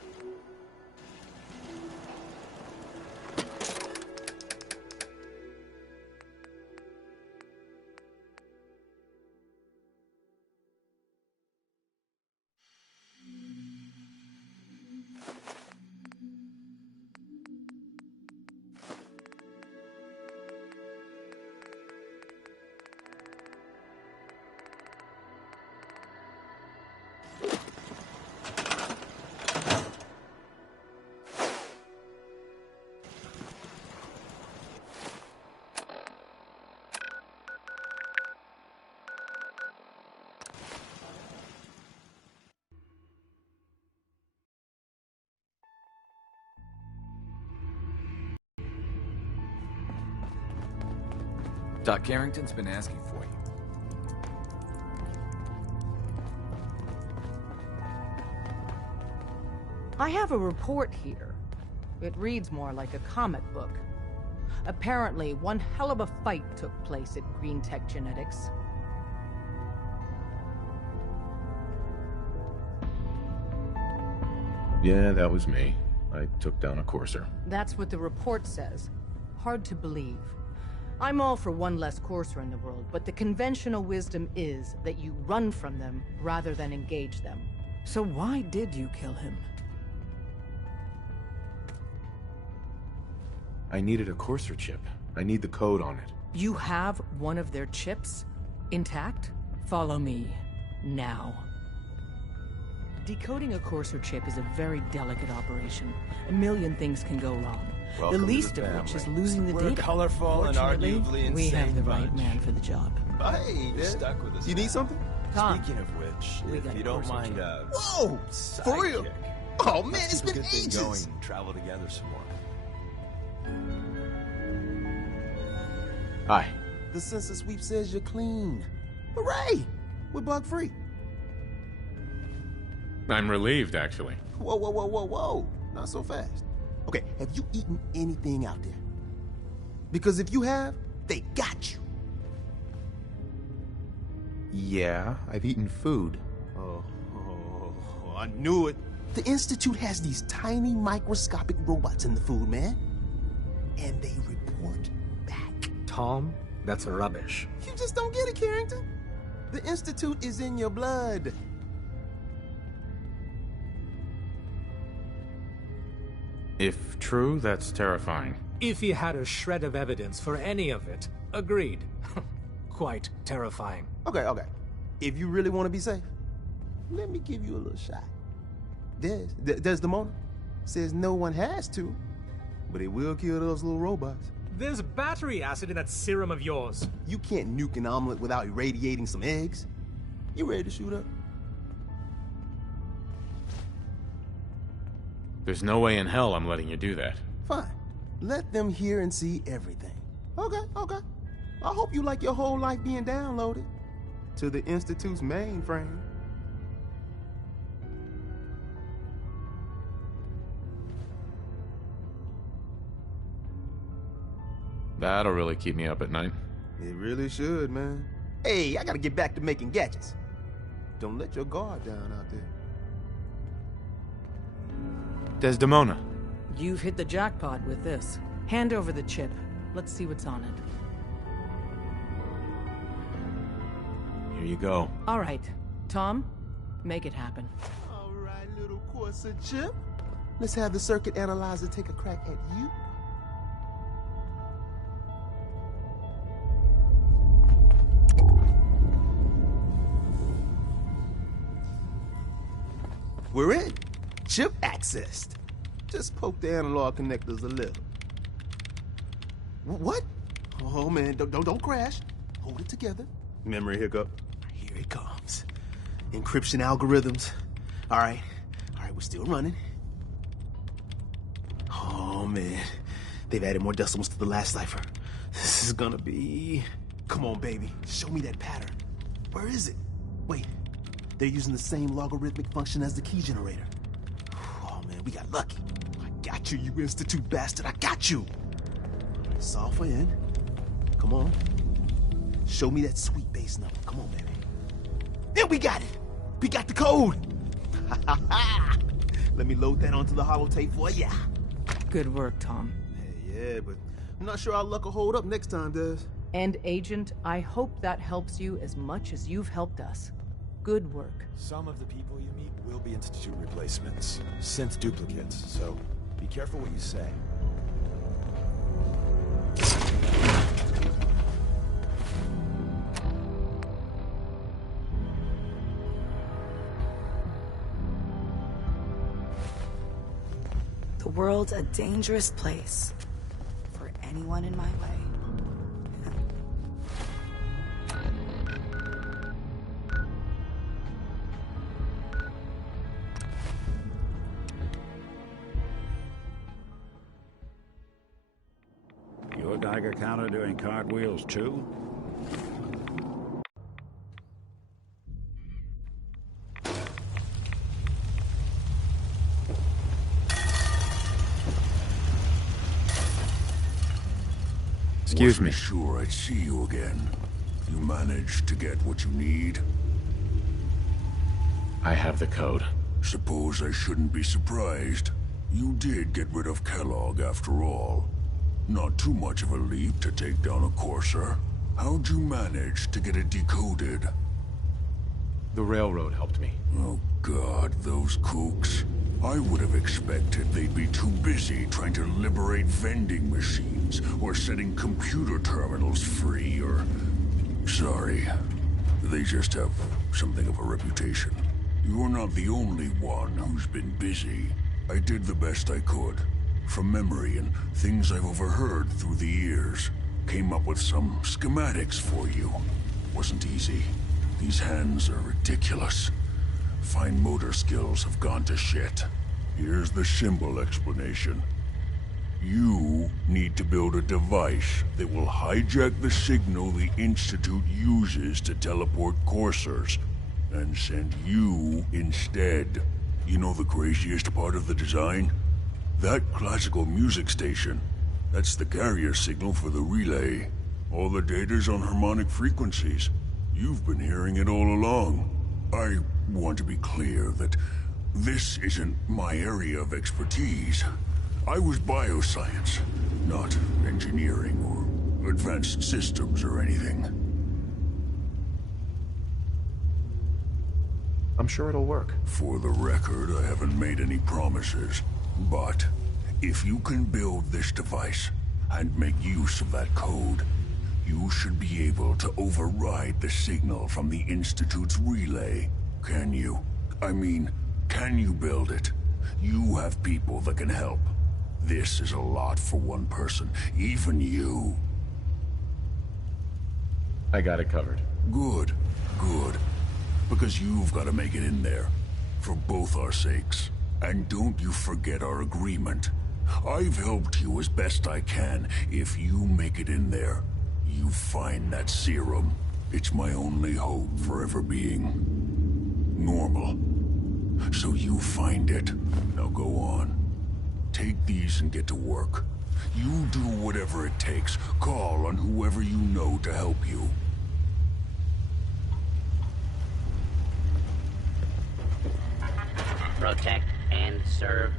Doc Carrington's been asking for you. I have a report here. It reads more like a comic book. Apparently, one hell of a fight took place at Green Tech Genetics. Yeah, that was me. I took down a courser. That's what the report says. Hard to believe. I'm all for one less courser in the world, but the conventional wisdom is that you run from them rather than engage them. So why did you kill him? I needed a courser chip. I need the code on it. You have one of their chips? Intact? Follow me. Now. Decoding a courser chip is a very delicate operation. A million things can go wrong. Welcome the least to the of which is family. losing the We're data. colorful and Fortunately, arguably we have insane the right bunch. man for the job. Hey, you're stuck with us. You need something? Tom, Speaking of which, we if got you a don't courser mind, chip. Whoa! For real? sidekick, Oh man, let's it's keep a been good thing ages. going and travel together some more. Hi. The census sweep says you're clean. Hooray! We're bug free. I'm relieved, actually. Whoa, whoa, whoa, whoa, whoa! Not so fast. Okay, have you eaten anything out there? Because if you have, they got you. Yeah, I've eaten food. Oh, I knew it. The Institute has these tiny microscopic robots in the food, man. And they report back. Tom, that's rubbish. You just don't get it, Carrington. The Institute is in your blood. If true, that's terrifying. If he had a shred of evidence for any of it, agreed. Quite terrifying. Okay. If you really want to be safe, let me give you a little shot. Desdemona says no one has to, but it will kill those little robots. There's battery acid in that serum of yours. You can't nuke an omelet without irradiating some eggs. You ready to shoot up? There's no way in hell I'm letting you do that. Fine. Let them hear and see everything. Okay. I hope you like your whole life being downloaded to the Institute's mainframe. That'll really keep me up at night. It really should, man. Hey, I gotta get back to making gadgets. Don't let your guard down out there. Desdemona. You've hit the jackpot with this. Hand over the chip. Let's see what's on it. Here you go. All right. Tom, make it happen. All right, little Corsa chip. Let's have the circuit analyzer take a crack at you. We're in. Chip accessed. Just poke the analog connectors a little. What? Oh man, don't crash. Hold it together. Memory hiccup. Here it comes. Encryption algorithms. All right, we're still running. Oh man, they've added more decimals to the last cipher. This is gonna be... Come on, baby, show me that pattern. Where is it? Wait, they're using the same logarithmic function as the key generator. Oh man, we got lucky. I got you, you Institute bastard, I got you. Solve for N. Come on. Show me that sweet base number. Come on, baby. And we got it. We got the code. Let me load that onto the holotape for ya. Good work, Tom. Yeah, but I'm not sure our luck will hold up next time, Des. And Agent, I hope that helps you as much as you've helped us. Good work. Some of the people you meet will be Institute replacements, synth duplicates, so be careful what you say. The world's a dangerous place for anyone in my way. Your Geiger counter doing cartwheels too? Excuse me. Sure I'd see you again. You managed to get what you need? I have the code. Suppose I shouldn't be surprised. You did get rid of Kellogg after all. Not too much of a leap to take down a courser. How'd you manage to get it decoded? The railroad helped me. Oh God, those kooks. I would have expected they'd be too busy trying to liberate vending machines or setting computer terminals free or... Sorry. They just have something of a reputation. You're not the only one who's been busy. I did the best I could. From memory and things I've overheard through the years. Came up with some schematics for you. Wasn't easy. These hands are ridiculous. Fine motor skills have gone to shit. Here's the symbol explanation. You need to build a device that will hijack the signal the Institute uses to teleport coursers, and send you instead. You know the craziest part of the design? That classical music station, that's the carrier signal for the relay. All the data's on harmonic frequencies. You've been hearing it all along. I want to be clear that this isn't my area of expertise. I was bioscience, not engineering or advanced systems or anything. I'm sure it'll work. For the record, I haven't made any promises. But if you can build this device and make use of that code, you should be able to override the signal from the Institute's relay. Can you? I mean, can you build it? You have people that can help. This is a lot for one person, even you. I got it covered. Good, good. Because you've got to make it in there. For both our sakes. And don't you forget our agreement. I've helped you as best I can. If you make it in there, you find that serum. It's my only hope for ever being normal. So you find it. Now go on. Take these and get to work. You do whatever it takes. Call on whoever you know to help you. Protect and serve.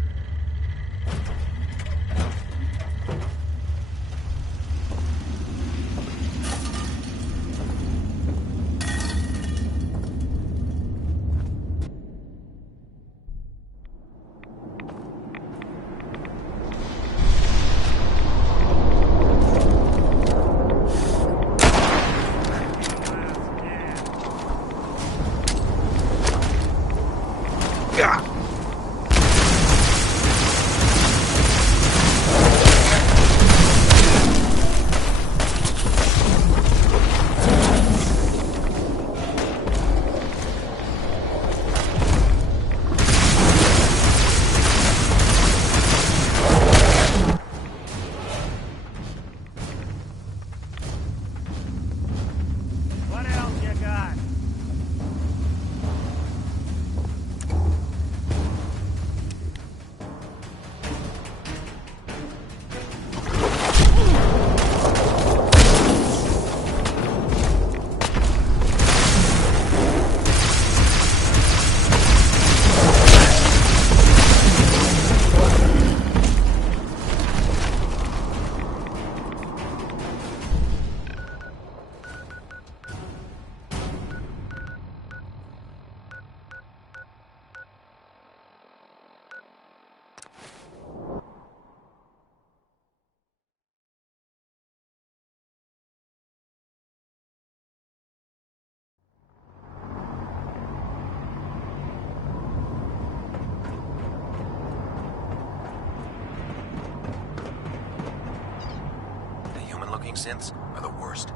synths are the worst.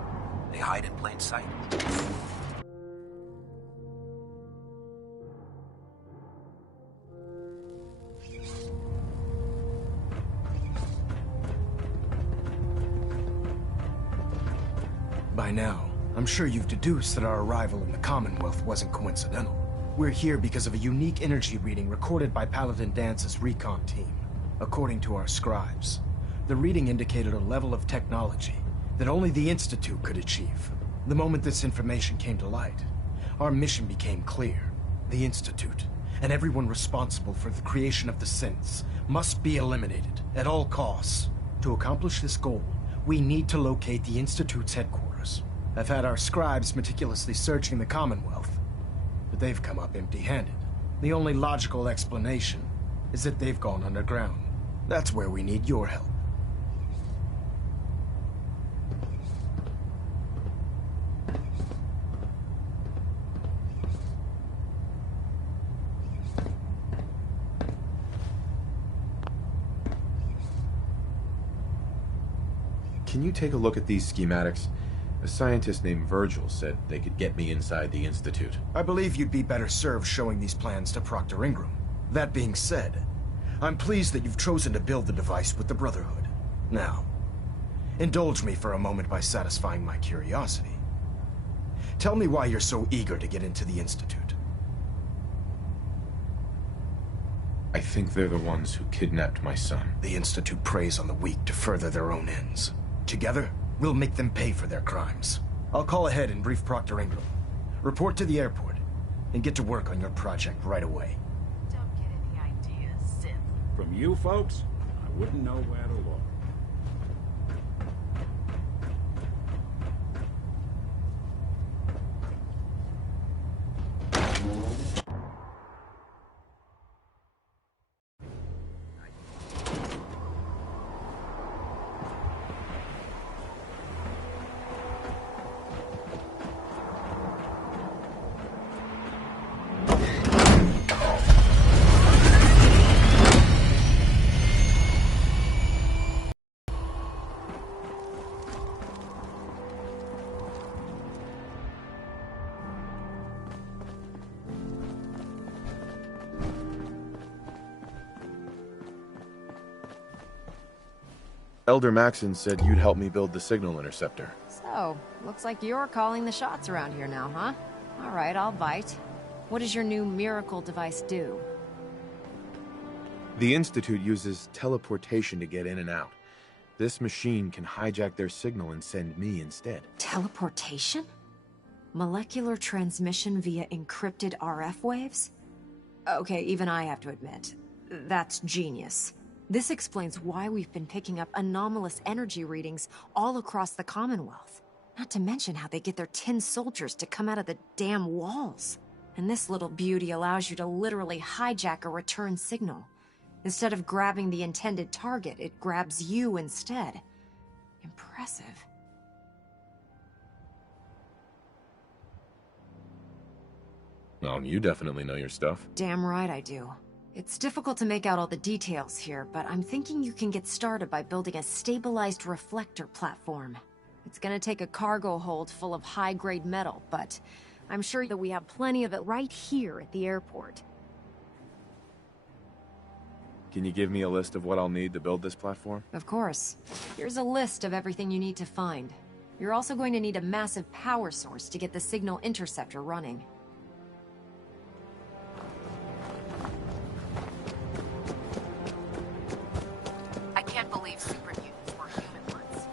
They hide in plain sight. By now, I'm sure you've deduced that our arrival in the Commonwealth wasn't coincidental. We're here because of a unique energy reading recorded by Paladin Dance's recon team. According to our scribes, the reading indicated a level of technology that only the Institute could achieve. The moment this information came to light, our mission became clear. The Institute, and everyone responsible for the creation of the synths, must be eliminated at all costs. To accomplish this goal, we need to locate the Institute's headquarters. I've had our scribes meticulously searching the Commonwealth, but they've come up empty-handed. The only logical explanation is that they've gone underground. That's where we need your help. Can you take a look at these schematics? A scientist named Virgil said they could get me inside the Institute. I believe you'd be better served showing these plans to Proctor Ingram. That being said, I'm pleased that you've chosen to build the device with the Brotherhood. Now, indulge me for a moment by satisfying my curiosity. Tell me why you're so eager to get into the Institute. I think they're the ones who kidnapped my son. The Institute preys on the weak to further their own ends. Together, we'll make them pay for their crimes. I'll call ahead and brief Proctor Ingram. Report to the airport, and get to work on your project right away. Don't get any ideas, Sith. From you folks, I wouldn't know where to look. Elder Maxon said you'd help me build the signal interceptor. So, looks like you're calling the shots around here now, huh? All right, I'll bite. What does your new miracle device do? The Institute uses teleportation to get in and out. This machine can hijack their signal and send me instead. Teleportation? Molecular transmission via encrypted RF waves? Okay, even I have to admit, that's genius. This explains why we've been picking up anomalous energy readings all across the Commonwealth. Not to mention how they get their tin soldiers to come out of the damn walls. And this little beauty allows you to literally hijack a return signal. Instead of grabbing the intended target, it grabs you instead. Impressive. Well, you definitely know your stuff. Damn right I do. It's difficult to make out all the details here, but I'm thinking you can get started by building a stabilized reflector platform. It's gonna take a cargo hold full of high-grade metal, but I'm sure that we have plenty of it right here at the airport. Can you give me a list of what I'll need to build this platform? Of course. Here's a list of everything you need to find. You're also going to need a massive power source to get the signal interceptor running. I can't believe super mutants were human ones.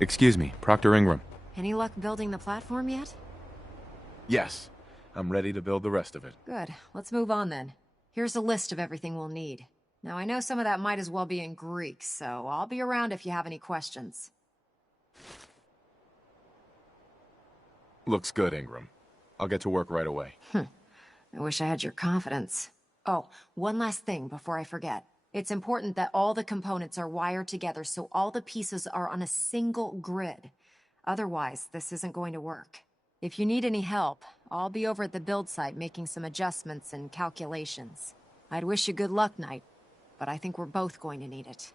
Excuse me, Proctor Ingram. Any luck building the platform yet? Yes, I'm ready to build the rest of it. Good. Let's move on then. Here's a list of everything we'll need. Now, I know some of that might as well be in Greek, so I'll be around if you have any questions. Looks good, Ingram. I'll get to work right away. I wish I had your confidence. Oh, one last thing before I forget. It's important that all the components are wired together so all the pieces are on a single grid. Otherwise, this isn't going to work. If you need any help, I'll be over at the build site making some adjustments and calculations. I'd wish you good luck, Knight, but I think we're both going to need it.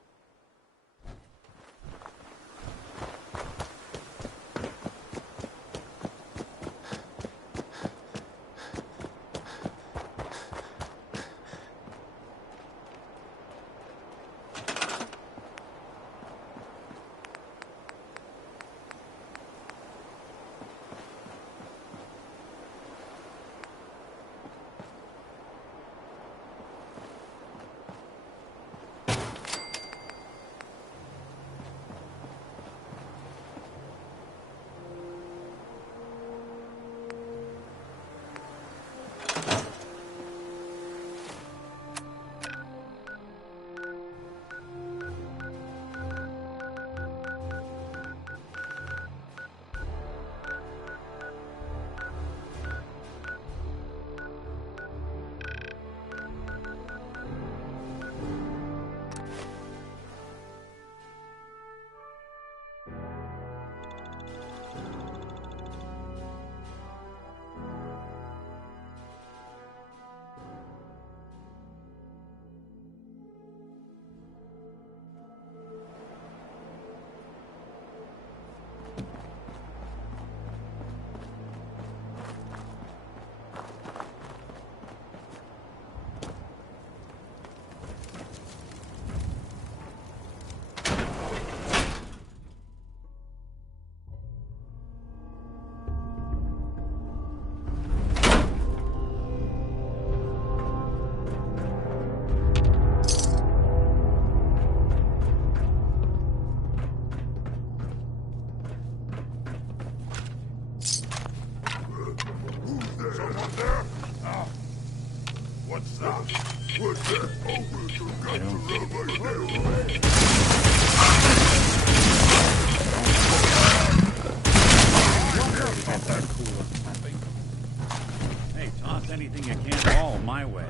Hey, toss anything you can haul my way.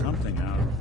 Something out of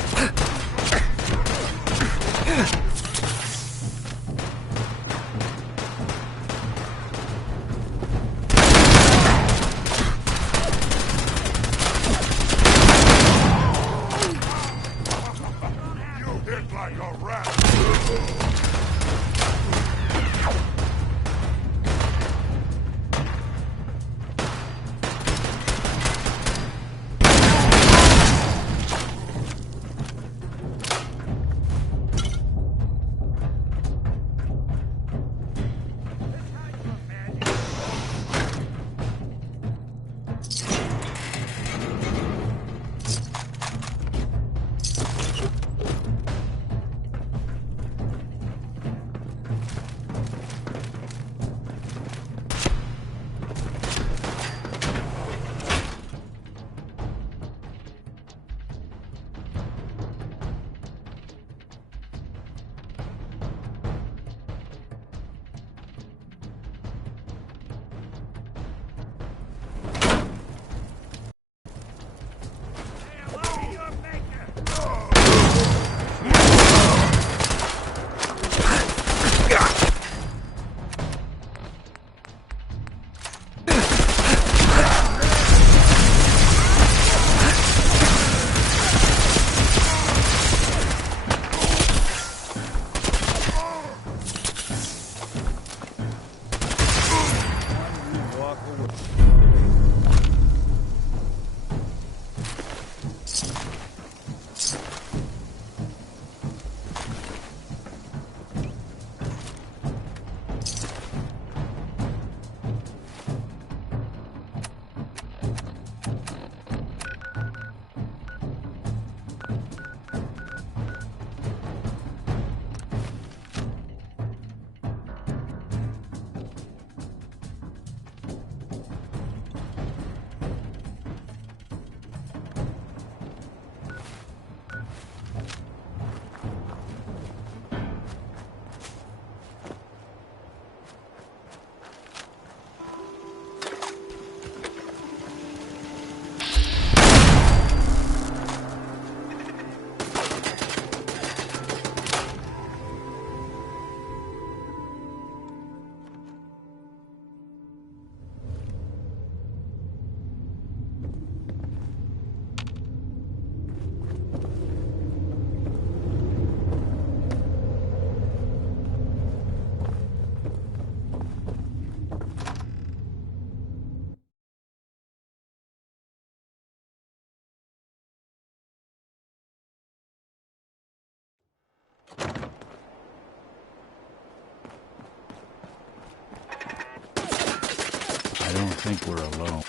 think we're alone.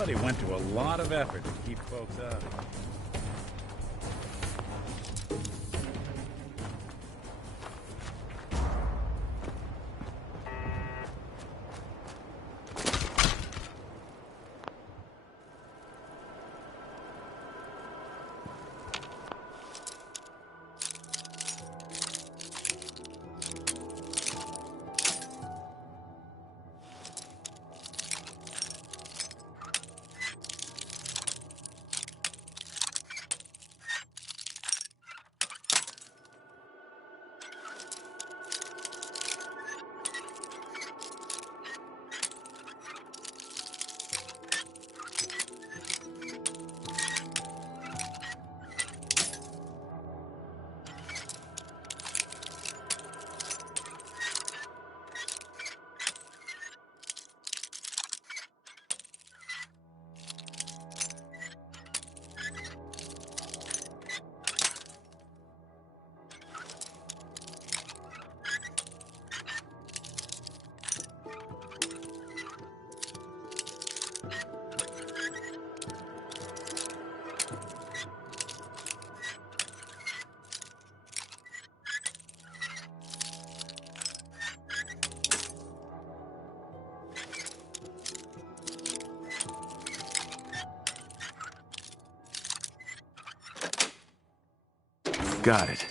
Somebody went to a lot of effort to keep folks out. Got it.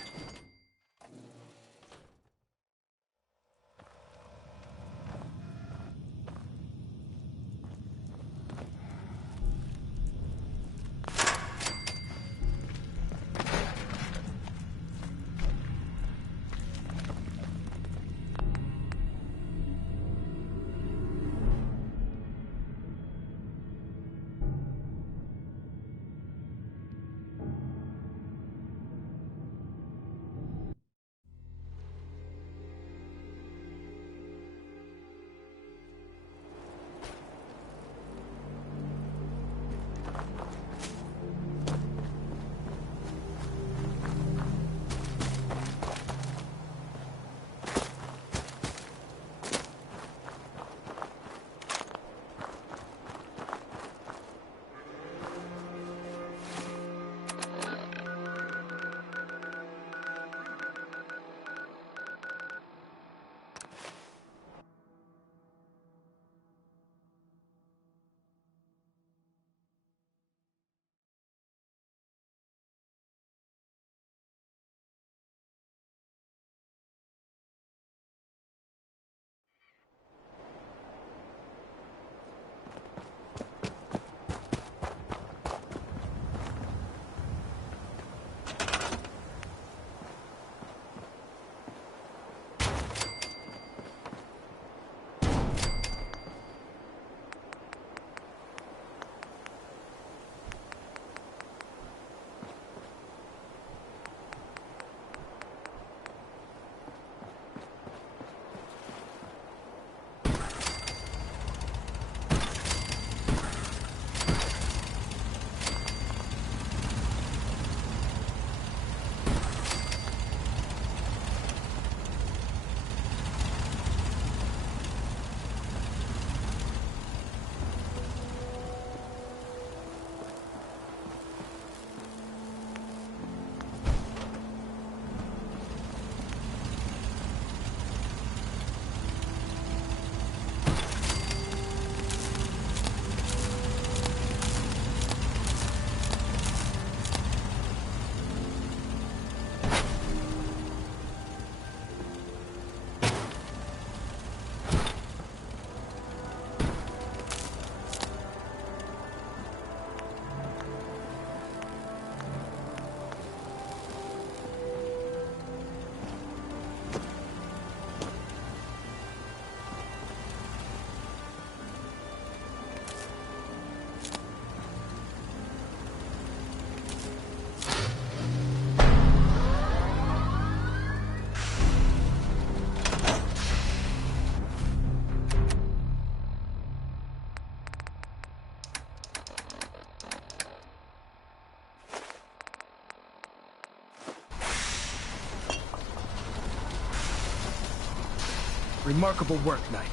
Remarkable work, Knight.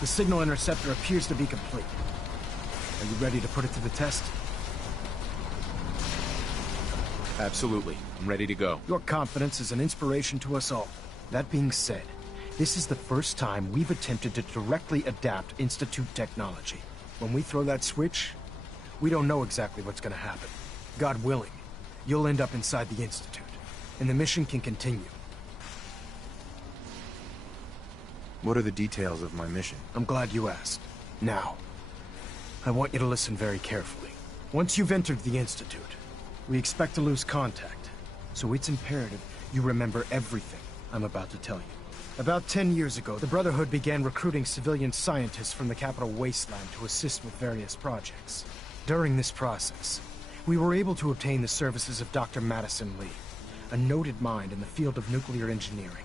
The signal interceptor appears to be complete. Are you ready to put it to the test? Absolutely. I'm ready to go. Your confidence is an inspiration to us all. That being said, this is the first time we've attempted to directly adapt Institute technology. When we throw that switch, we don't know exactly what's gonna happen. God willing, you'll end up inside the Institute, and the mission can continue. What are the details of my mission? I'm glad you asked. Now, I want you to listen very carefully. Once you've entered the Institute, we expect to lose contact, so it's imperative you remember everything I'm about to tell you. About 10 years ago, the Brotherhood began recruiting civilian scientists from the capital wasteland to assist with various projects. During this process, we were able to obtain the services of Dr. Madison Lee, a noted mind in the field of nuclear engineering.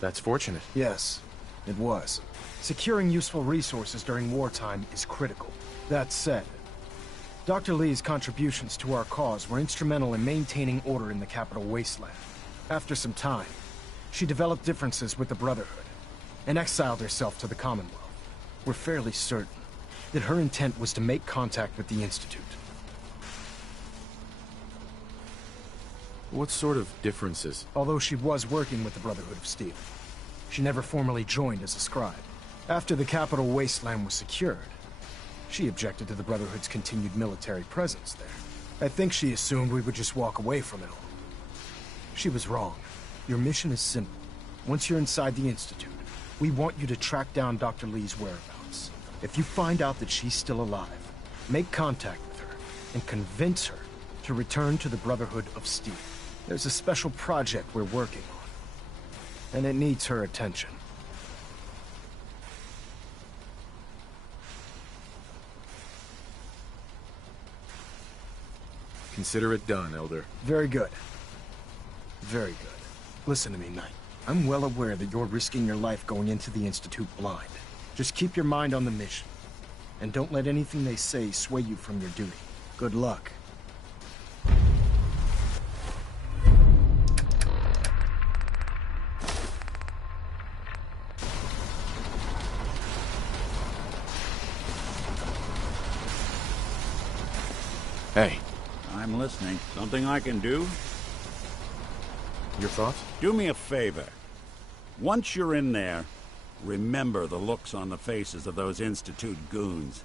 That's fortunate. Yes, it was. Securing useful resources during wartime is critical. That said, Dr. Lee's contributions to our cause were instrumental in maintaining order in the capital wasteland. After some time, she developed differences with the Brotherhood and exiled herself to the Commonwealth. We're fairly certain that her intent was to make contact with the Institute. What sort of differences? Although she was working with the Brotherhood of Steel, she never formally joined as a scribe. After the capital wasteland was secured, she objected to the Brotherhood's continued military presence there. I think she assumed we would just walk away from it all. She was wrong. Your mission is simple. Once you're inside the Institute, we want you to track down Dr. Lee's whereabouts. If you find out that she's still alive, make contact with her and convince her to return to the Brotherhood of Steel. There's a special project we're working on, and it needs her attention. Consider it done, Elder. Very good. Very good. Listen to me, Knight. I'm well aware that you're risking your life going into the Institute blind. Just keep your mind on the mission, and don't let anything they say sway you from your duty. Good luck. Hey. I'm listening. Something I can do? Your thoughts? Do me a favor. Once you're in there, remember the looks on the faces of those Institute goons.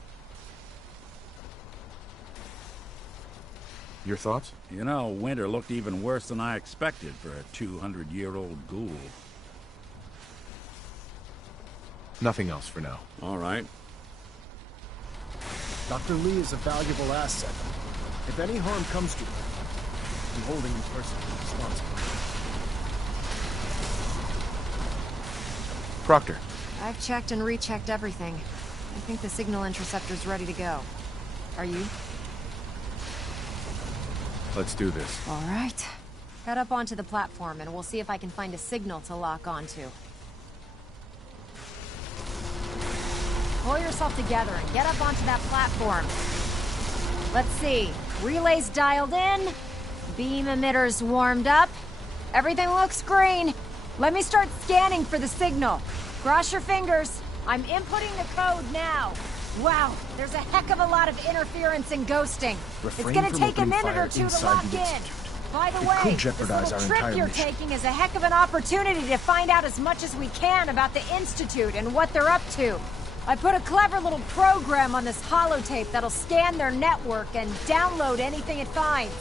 Your thoughts? You know, Winter looked even worse than I expected for a 200-year-old ghoul. Nothing else for now. All right. Dr. Lee is a valuable asset. If any harm comes to her, I'm holding you personally responsible. Proctor. I've checked and rechecked everything. I think the signal interceptor's ready to go. Are you? Let's do this. All right. Head up onto the platform and we'll see if I can find a signal to lock onto. Pull yourself together and get up onto that platform. Let's see. Relays dialed in. Beam emitters warmed up. Everything looks green. Let me start scanning for the signal. Cross your fingers. I'm inputting the code now. Wow, there's a heck of a lot of interference and ghosting. It's gonna take a minute or two to lock in. By the way, this little trip you're taking is a heck of an opportunity to find out as much as we can about the Institute and what they're up to. I put a clever little program on this holotape that'll scan their network and download anything it finds.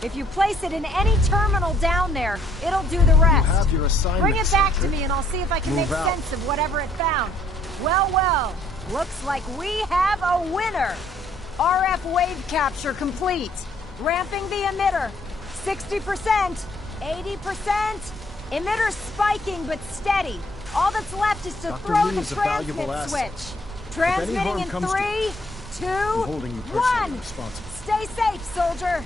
If you place it in any terminal down there, it'll do the rest. You have your assignment, Bring it back to Cedric. me and I'll see if I can Move make out. sense of whatever it found. Well, well, looks like we have a winner. RF wave capture complete. Ramping the emitter. 60%, 80%. Emitter spiking but steady. All that's left is to Dr. throw Lee the is a valuable transmit asset. switch. If any Transmitting harm in comes to 3, you, 2, I'm holding you personally 1. responsible. Stay safe, soldier.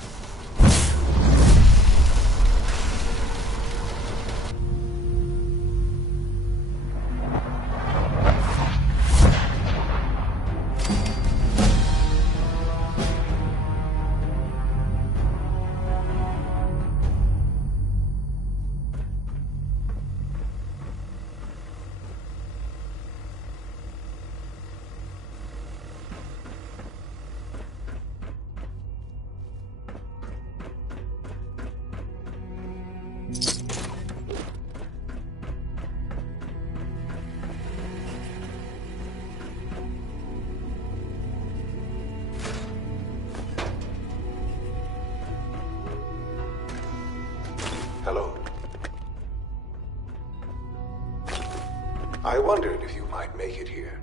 I wondered if you might make it here.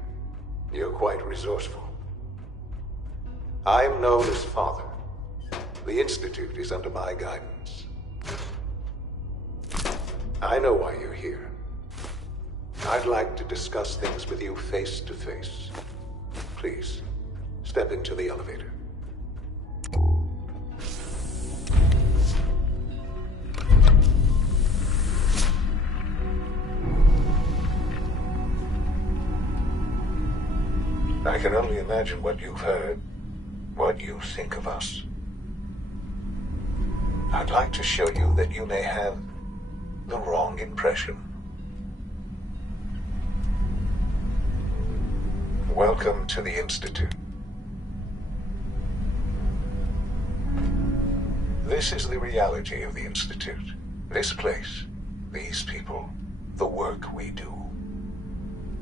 You're quite resourceful. I'm known as Father. The Institute is under my guidance. I know why you're here. I'd like to discuss things with you face to face. Please, step into the elevator. I can only imagine what you've heard, what you think of us. I'd like to show you that you may have the wrong impression. Welcome to the Institute. This is the reality of the Institute. This place, these people, the work we do.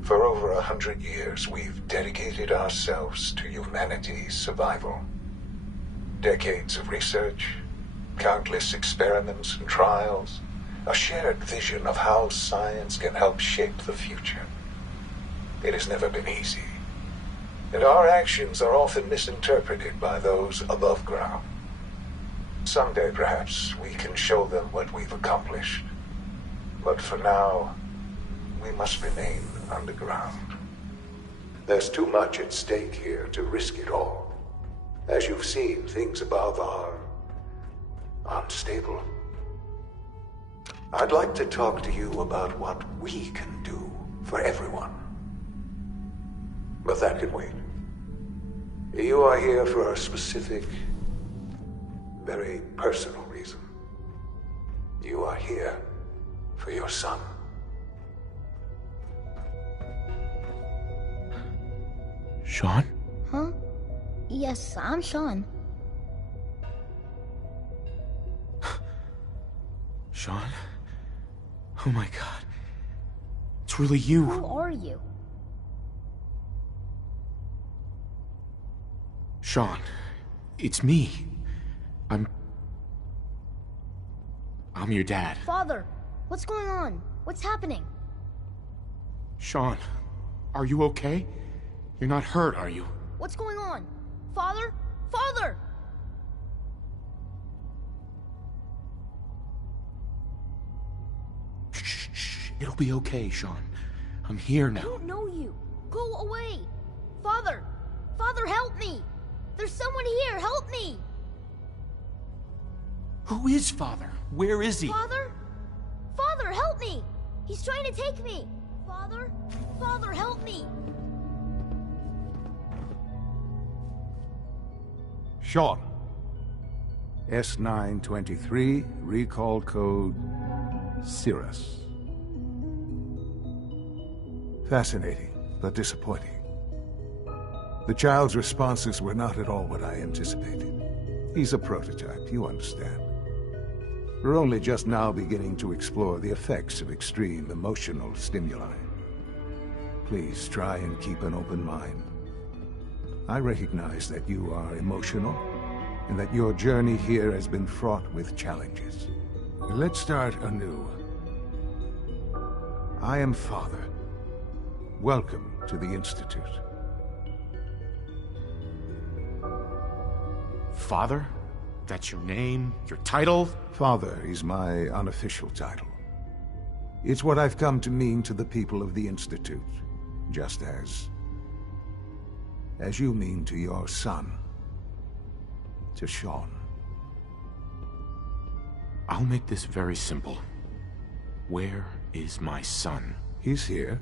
For over 100 years, we've dedicated ourselves to humanity's survival. Decades of research, countless experiments and trials, a shared vision of how science can help shape the future. It has never been easy, and our actions are often misinterpreted by those above ground. Someday, perhaps, we can show them what we've accomplished. But for now, we must remain underground. There's too much at stake here to risk it all. As you've seen, things above are unstable. I'd like to talk to you about what we can do for everyone. But that can wait. You are here for a specific, very personal reason. You are here for your son. Sean? Huh? Yes, I'm Sean. Sean? Oh my god. It's really you. Who are you? Sean, it's me. I'm your dad. Father, what's going on? What's happening? Sean, are you okay? You're not hurt, are you? What's going on? Father? Father! Shh. It'll be okay, Sean. I'm here now. I don't know you. Go away. Father! Father, help me! There's someone here. Help me! Who is Father? Where is he? Father? Father, help me! He's trying to take me! Father? Father, help me! Sean. S923, recall code Cirrus. Fascinating, but disappointing. The child's responses were not at all what I anticipated. He's a prototype, you understand. We're only just now beginning to explore the effects of extreme emotional stimuli. Please try and keep an open mind. I recognize that you are emotional, and that your journey here has been fraught with challenges. Let's start anew. I am Father. Welcome to the Institute. Father? That's your name? Your title? Father is my unofficial title. It's what I've come to mean to the people of the Institute, just as you mean to your son, to Sean. I'll make this very simple. Where is my son? He's here,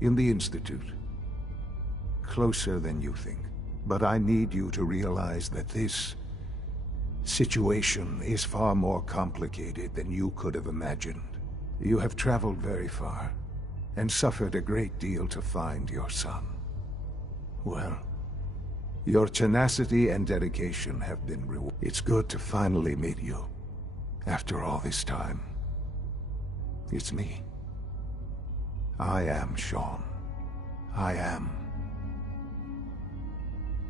in the Institute. Closer than you think. But I need you to realize that this situation is far more complicated than you could have imagined. You have traveled very far, and suffered a great deal to find your son. Well, your tenacity and dedication have been rewarded. It's good to finally meet you, after all this time. It's me. I am Sean. I am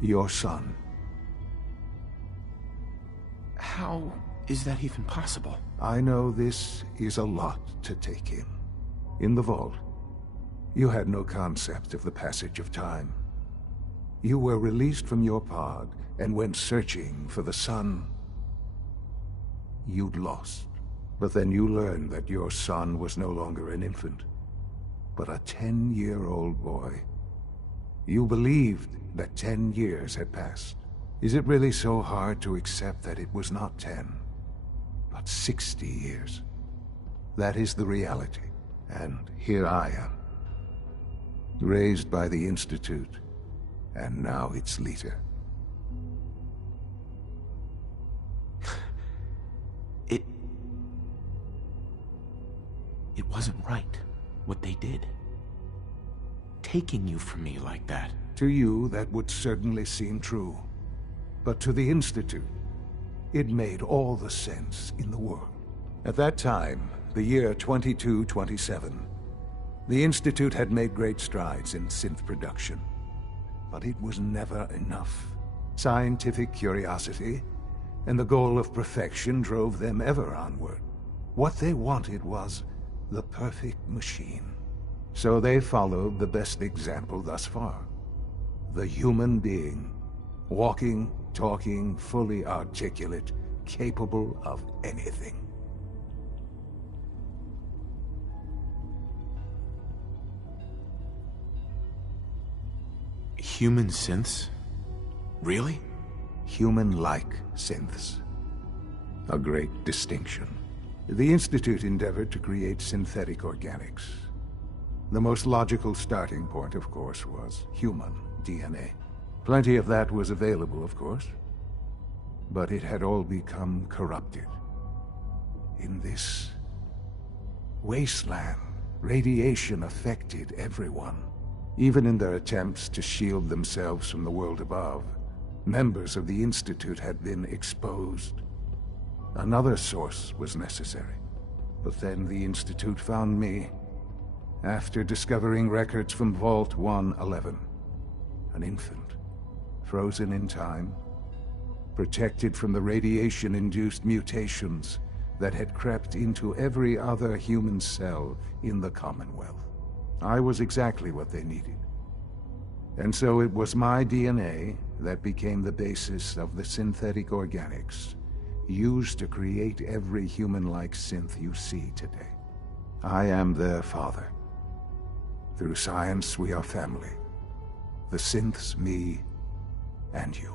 your son. How is that even possible? I know this is a lot to take in. In the vault, You had no concept of the passage of time. You were released from your pod and went searching for the son you'd lost. But then you learned that your son was no longer an infant, but a 10-year-old boy. You believed that 10 years had passed. Is it really so hard to accept that it was not 10, but 60 years? That is the reality, and here I am. Raised by the Institute, and now its leader. It wasn't right, what they did. Taking you from me like that. To you, that would certainly seem true. But to the Institute, it made all the sense in the world. At that time, the year 2227, the Institute had made great strides in synth production. But it was never enough. Scientific curiosity and the goal of perfection drove them ever onward. What they wanted was the perfect machine. So they followed the best example thus far. The human being. Walking, talking, fully articulate, capable of anything. Human synths? Really? Human-like synths. A great distinction. The Institute endeavored to create synthetic organics. The most logical starting point, of course, was human DNA. Plenty of that was available, of course. But it had all become corrupted. In this wasteland, radiation affected everyone. Even in their attempts to shield themselves from the world above, members of the Institute had been exposed. Another source was necessary. But then the Institute found me, after discovering records from Vault 111. An infant, frozen in time, protected from the radiation-induced mutations that had crept into every other human cell in the Commonwealth. I was exactly what they needed. And so it was my DNA that became the basis of the synthetic organics used to create every human-like synth you see today. I am their father. Through science, we are family. The synths, me, and you.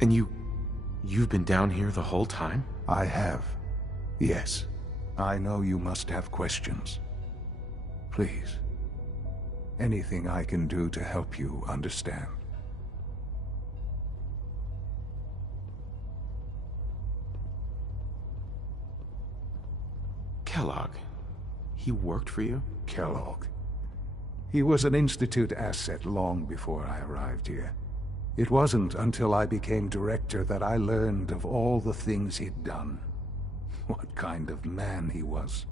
And you've been down here the whole time? I have. Yes. I know you must have questions. Please. Anything I can do to help you understand. Kellogg. He worked for you? Kellogg. He was an Institute asset long before I arrived here. It wasn't until I became director that I learned of all the things he'd done. What kind of man he was.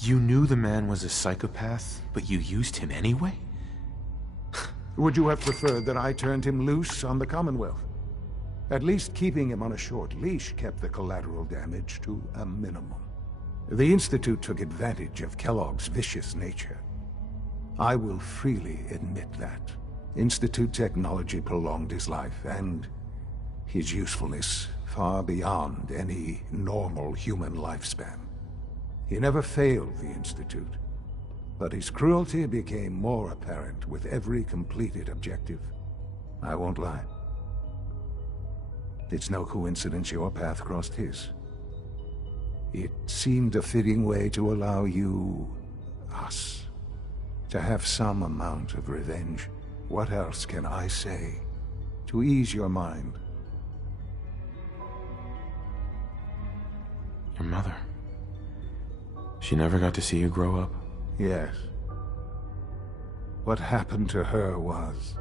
You knew the man was a psychopath, but you used him anyway? Would you have preferred that I turned him loose on the Commonwealth? At least keeping him on a short leash kept the collateral damage to a minimum. The Institute took advantage of Kellogg's vicious nature. I will freely admit that. Institute technology prolonged his life, and his usefulness far beyond any normal human lifespan. He never failed the Institute, but his cruelty became more apparent with every completed objective. I won't lie. It's no coincidence your path crossed his. It seemed a fitting way to allow you, us, to have some amount of revenge. What else can I say to ease your mind? Your mother. She never got to see you grow up? Yes. What happened to her was...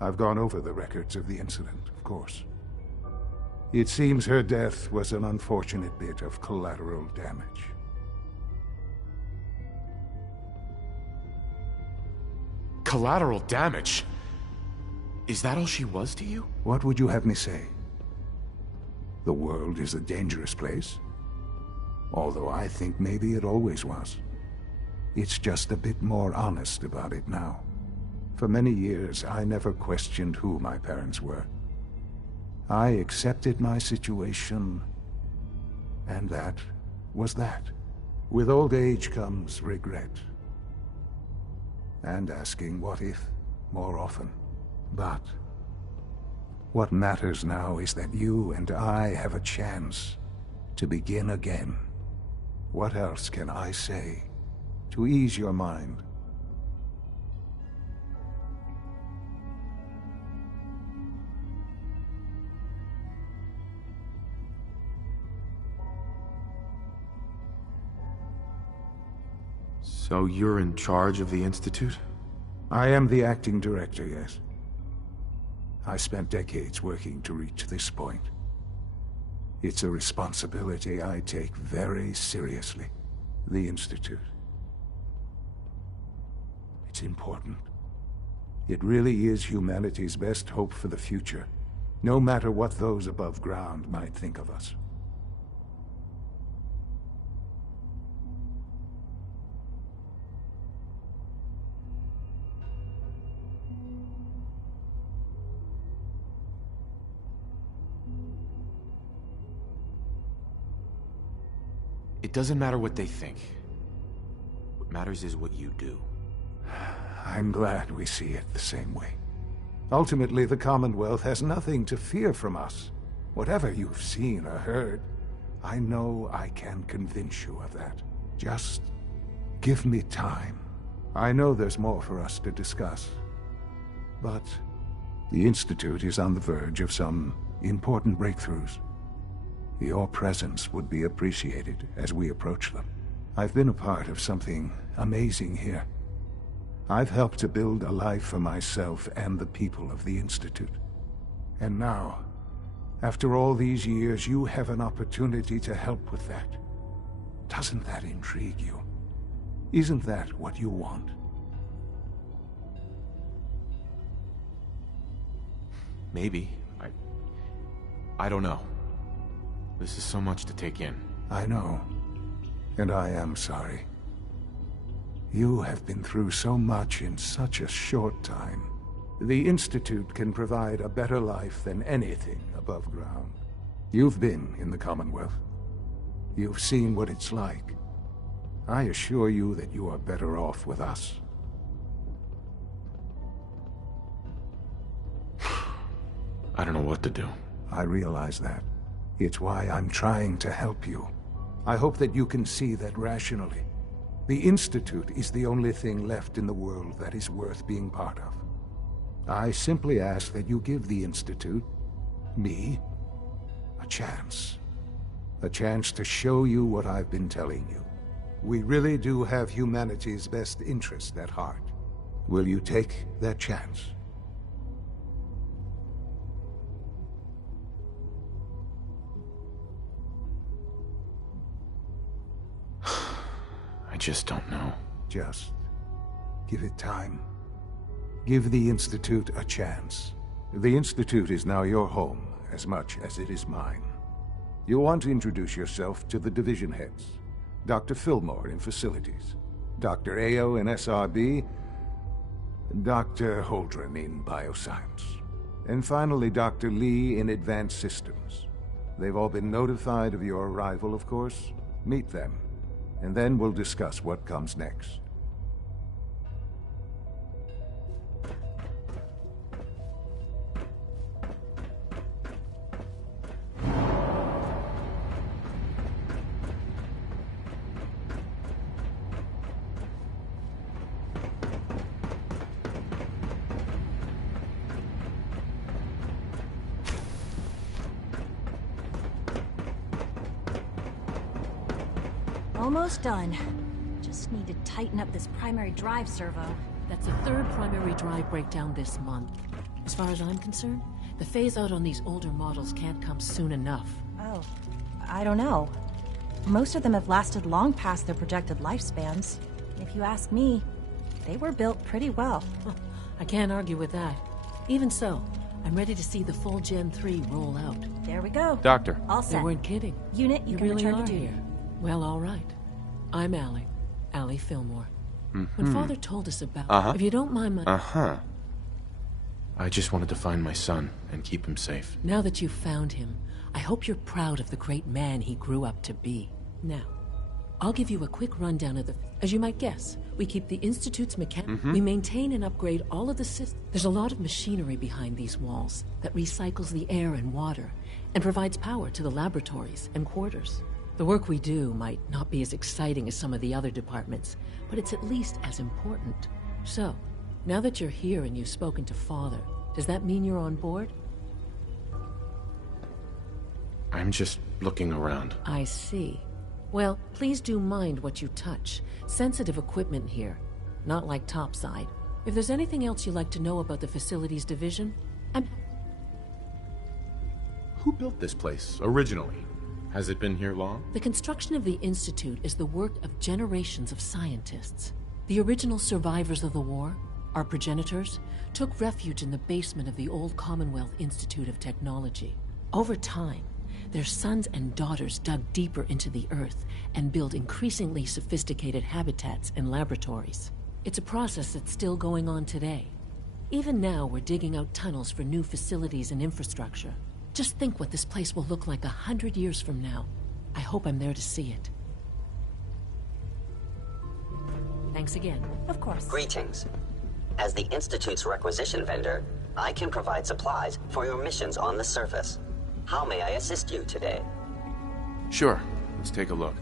I've gone over the records of the incident, of course. It seems her death was an unfortunate bit of collateral damage. Collateral damage? Is that all she was to you? What would you have me say? The world is a dangerous place? Although I think maybe it always was. It's just a bit more honest about it now. For many years, I never questioned who my parents were. I accepted my situation, and that was that. With old age comes regret. And asking what if more often. But what matters now is that you and I have a chance to begin again. What else can I say to ease your mind? So you're in charge of the Institute? I am the acting director, yes. I spent decades working to reach this point. It's a responsibility I take very seriously. The Institute. It's important. It really is humanity's best hope for the future, no matter what those above ground might think of us. It doesn't matter what they think. What matters is what you do. I'm glad we see it the same way. Ultimately, the Commonwealth has nothing to fear from us. Whatever you've seen or heard, I know I can convince you of that. Just give me time. I know there's more for us to discuss. But the Institute is on the verge of some important breakthroughs. Your presence would be appreciated as we approach them. I've been a part of something amazing here. I've helped to build a life for myself and the people of the Institute. And now, after all these years, you have an opportunity to help with that. Doesn't that intrigue you? Isn't that what you want? Maybe. I don't know. This is so much to take in. I know. And I am sorry. You have been through so much in such a short time. The Institute can provide a better life than anything above ground. You've been in the Commonwealth. You've seen what it's like. I assure you that you are better off with us. I don't know what to do. I realize that. It's why I'm trying to help you. I hope that you can see that rationally. The Institute is the only thing left in the world that is worth being part of. I simply ask that you give the Institute, me, a chance. A chance to show you what I've been telling you. We really do have humanity's best interest at heart. Will you take that chance? I just don't know. Just give it time. Give the Institute a chance. The Institute is now your home as much as it is mine. You'll want to introduce yourself to the division heads. Dr. Fillmore in Facilities, Dr. Ayo in SRB, Dr. Holdren in Bioscience, and finally Dr. Lee in Advanced Systems. They've all been notified of your arrival, of course. Meet them, and then we'll discuss what comes next. Almost done. Just need to tighten up this primary drive servo. That's the third primary drive breakdown this month. As far as I'm concerned, The phase-out on these older models can't come soon enough. Oh, I don't know. Most of them have lasted long past their projected lifespans. If you ask me, they were built pretty well. I can't argue with that. Even so, I'm ready to see the full Gen 3 roll out. There we go. Doctor. All They set. weren't kidding. Unit, you can really return are to duty. here. Well, all right. I'm Allie Fillmore. When Father told us about... If you don't mind my... I just wanted to find my son and keep him safe. Now that you've found him, I hope you're proud of the great man he grew up to be. Now, I'll give you a quick rundown of the... As you might guess, we keep the Institute's We maintain and upgrade all of the systems. There's a lot of machinery behind these walls that recycles the air and water and provides power to the laboratories and quarters. The work we do might not be as exciting as some of the other departments, but it's at least as important. So, now that you're here and you've spoken to Father, does that mean you're on board? I'm just looking around. I see. Well, please do mind what you touch. Sensitive equipment here. Not like topside. If there's anything else you'd like to know about the facilities division, Who built this place, originally? Has it been here long? The construction of the Institute is the work of generations of scientists. The original survivors of the war, our progenitors, took refuge in the basement of the old Commonwealth Institute of Technology. Over time, their sons and daughters dug deeper into the earth and built increasingly sophisticated habitats and laboratories. It's a process that's still going on today. Even now, we're digging out tunnels for new facilities and infrastructure. Just think what this place will look like 100 years from now. I hope I'm there to see it. Thanks again. Of course. Greetings. As the Institute's requisition vendor, I can provide supplies for your missions on the surface. How may I assist you today? Sure. Let's take a look.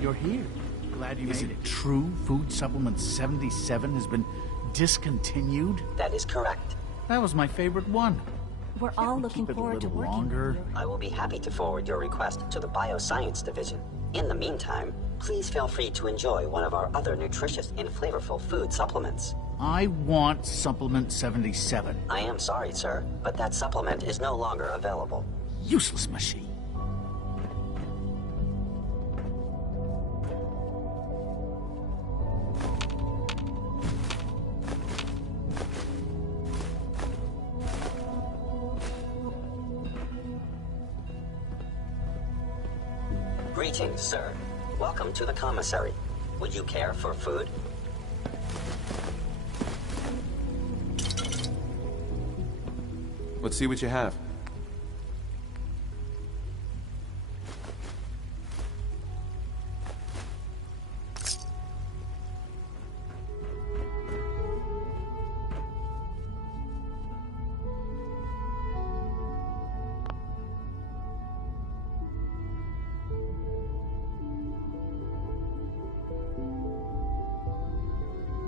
You're here. Glad you made it. Is it true Food Supplement 77 has been discontinued? That is correct. That was my favorite one. We're all looking forward to working with you. I will be happy to forward your request to the Bioscience Division. In the meantime, please feel free to enjoy one of our other nutritious and flavorful food supplements. I want Supplement 77. I am sorry, sir, but that supplement is no longer available. Useless machine. Greetings, sir. Welcome to the commissary. Would you care for food? Let's see what you have.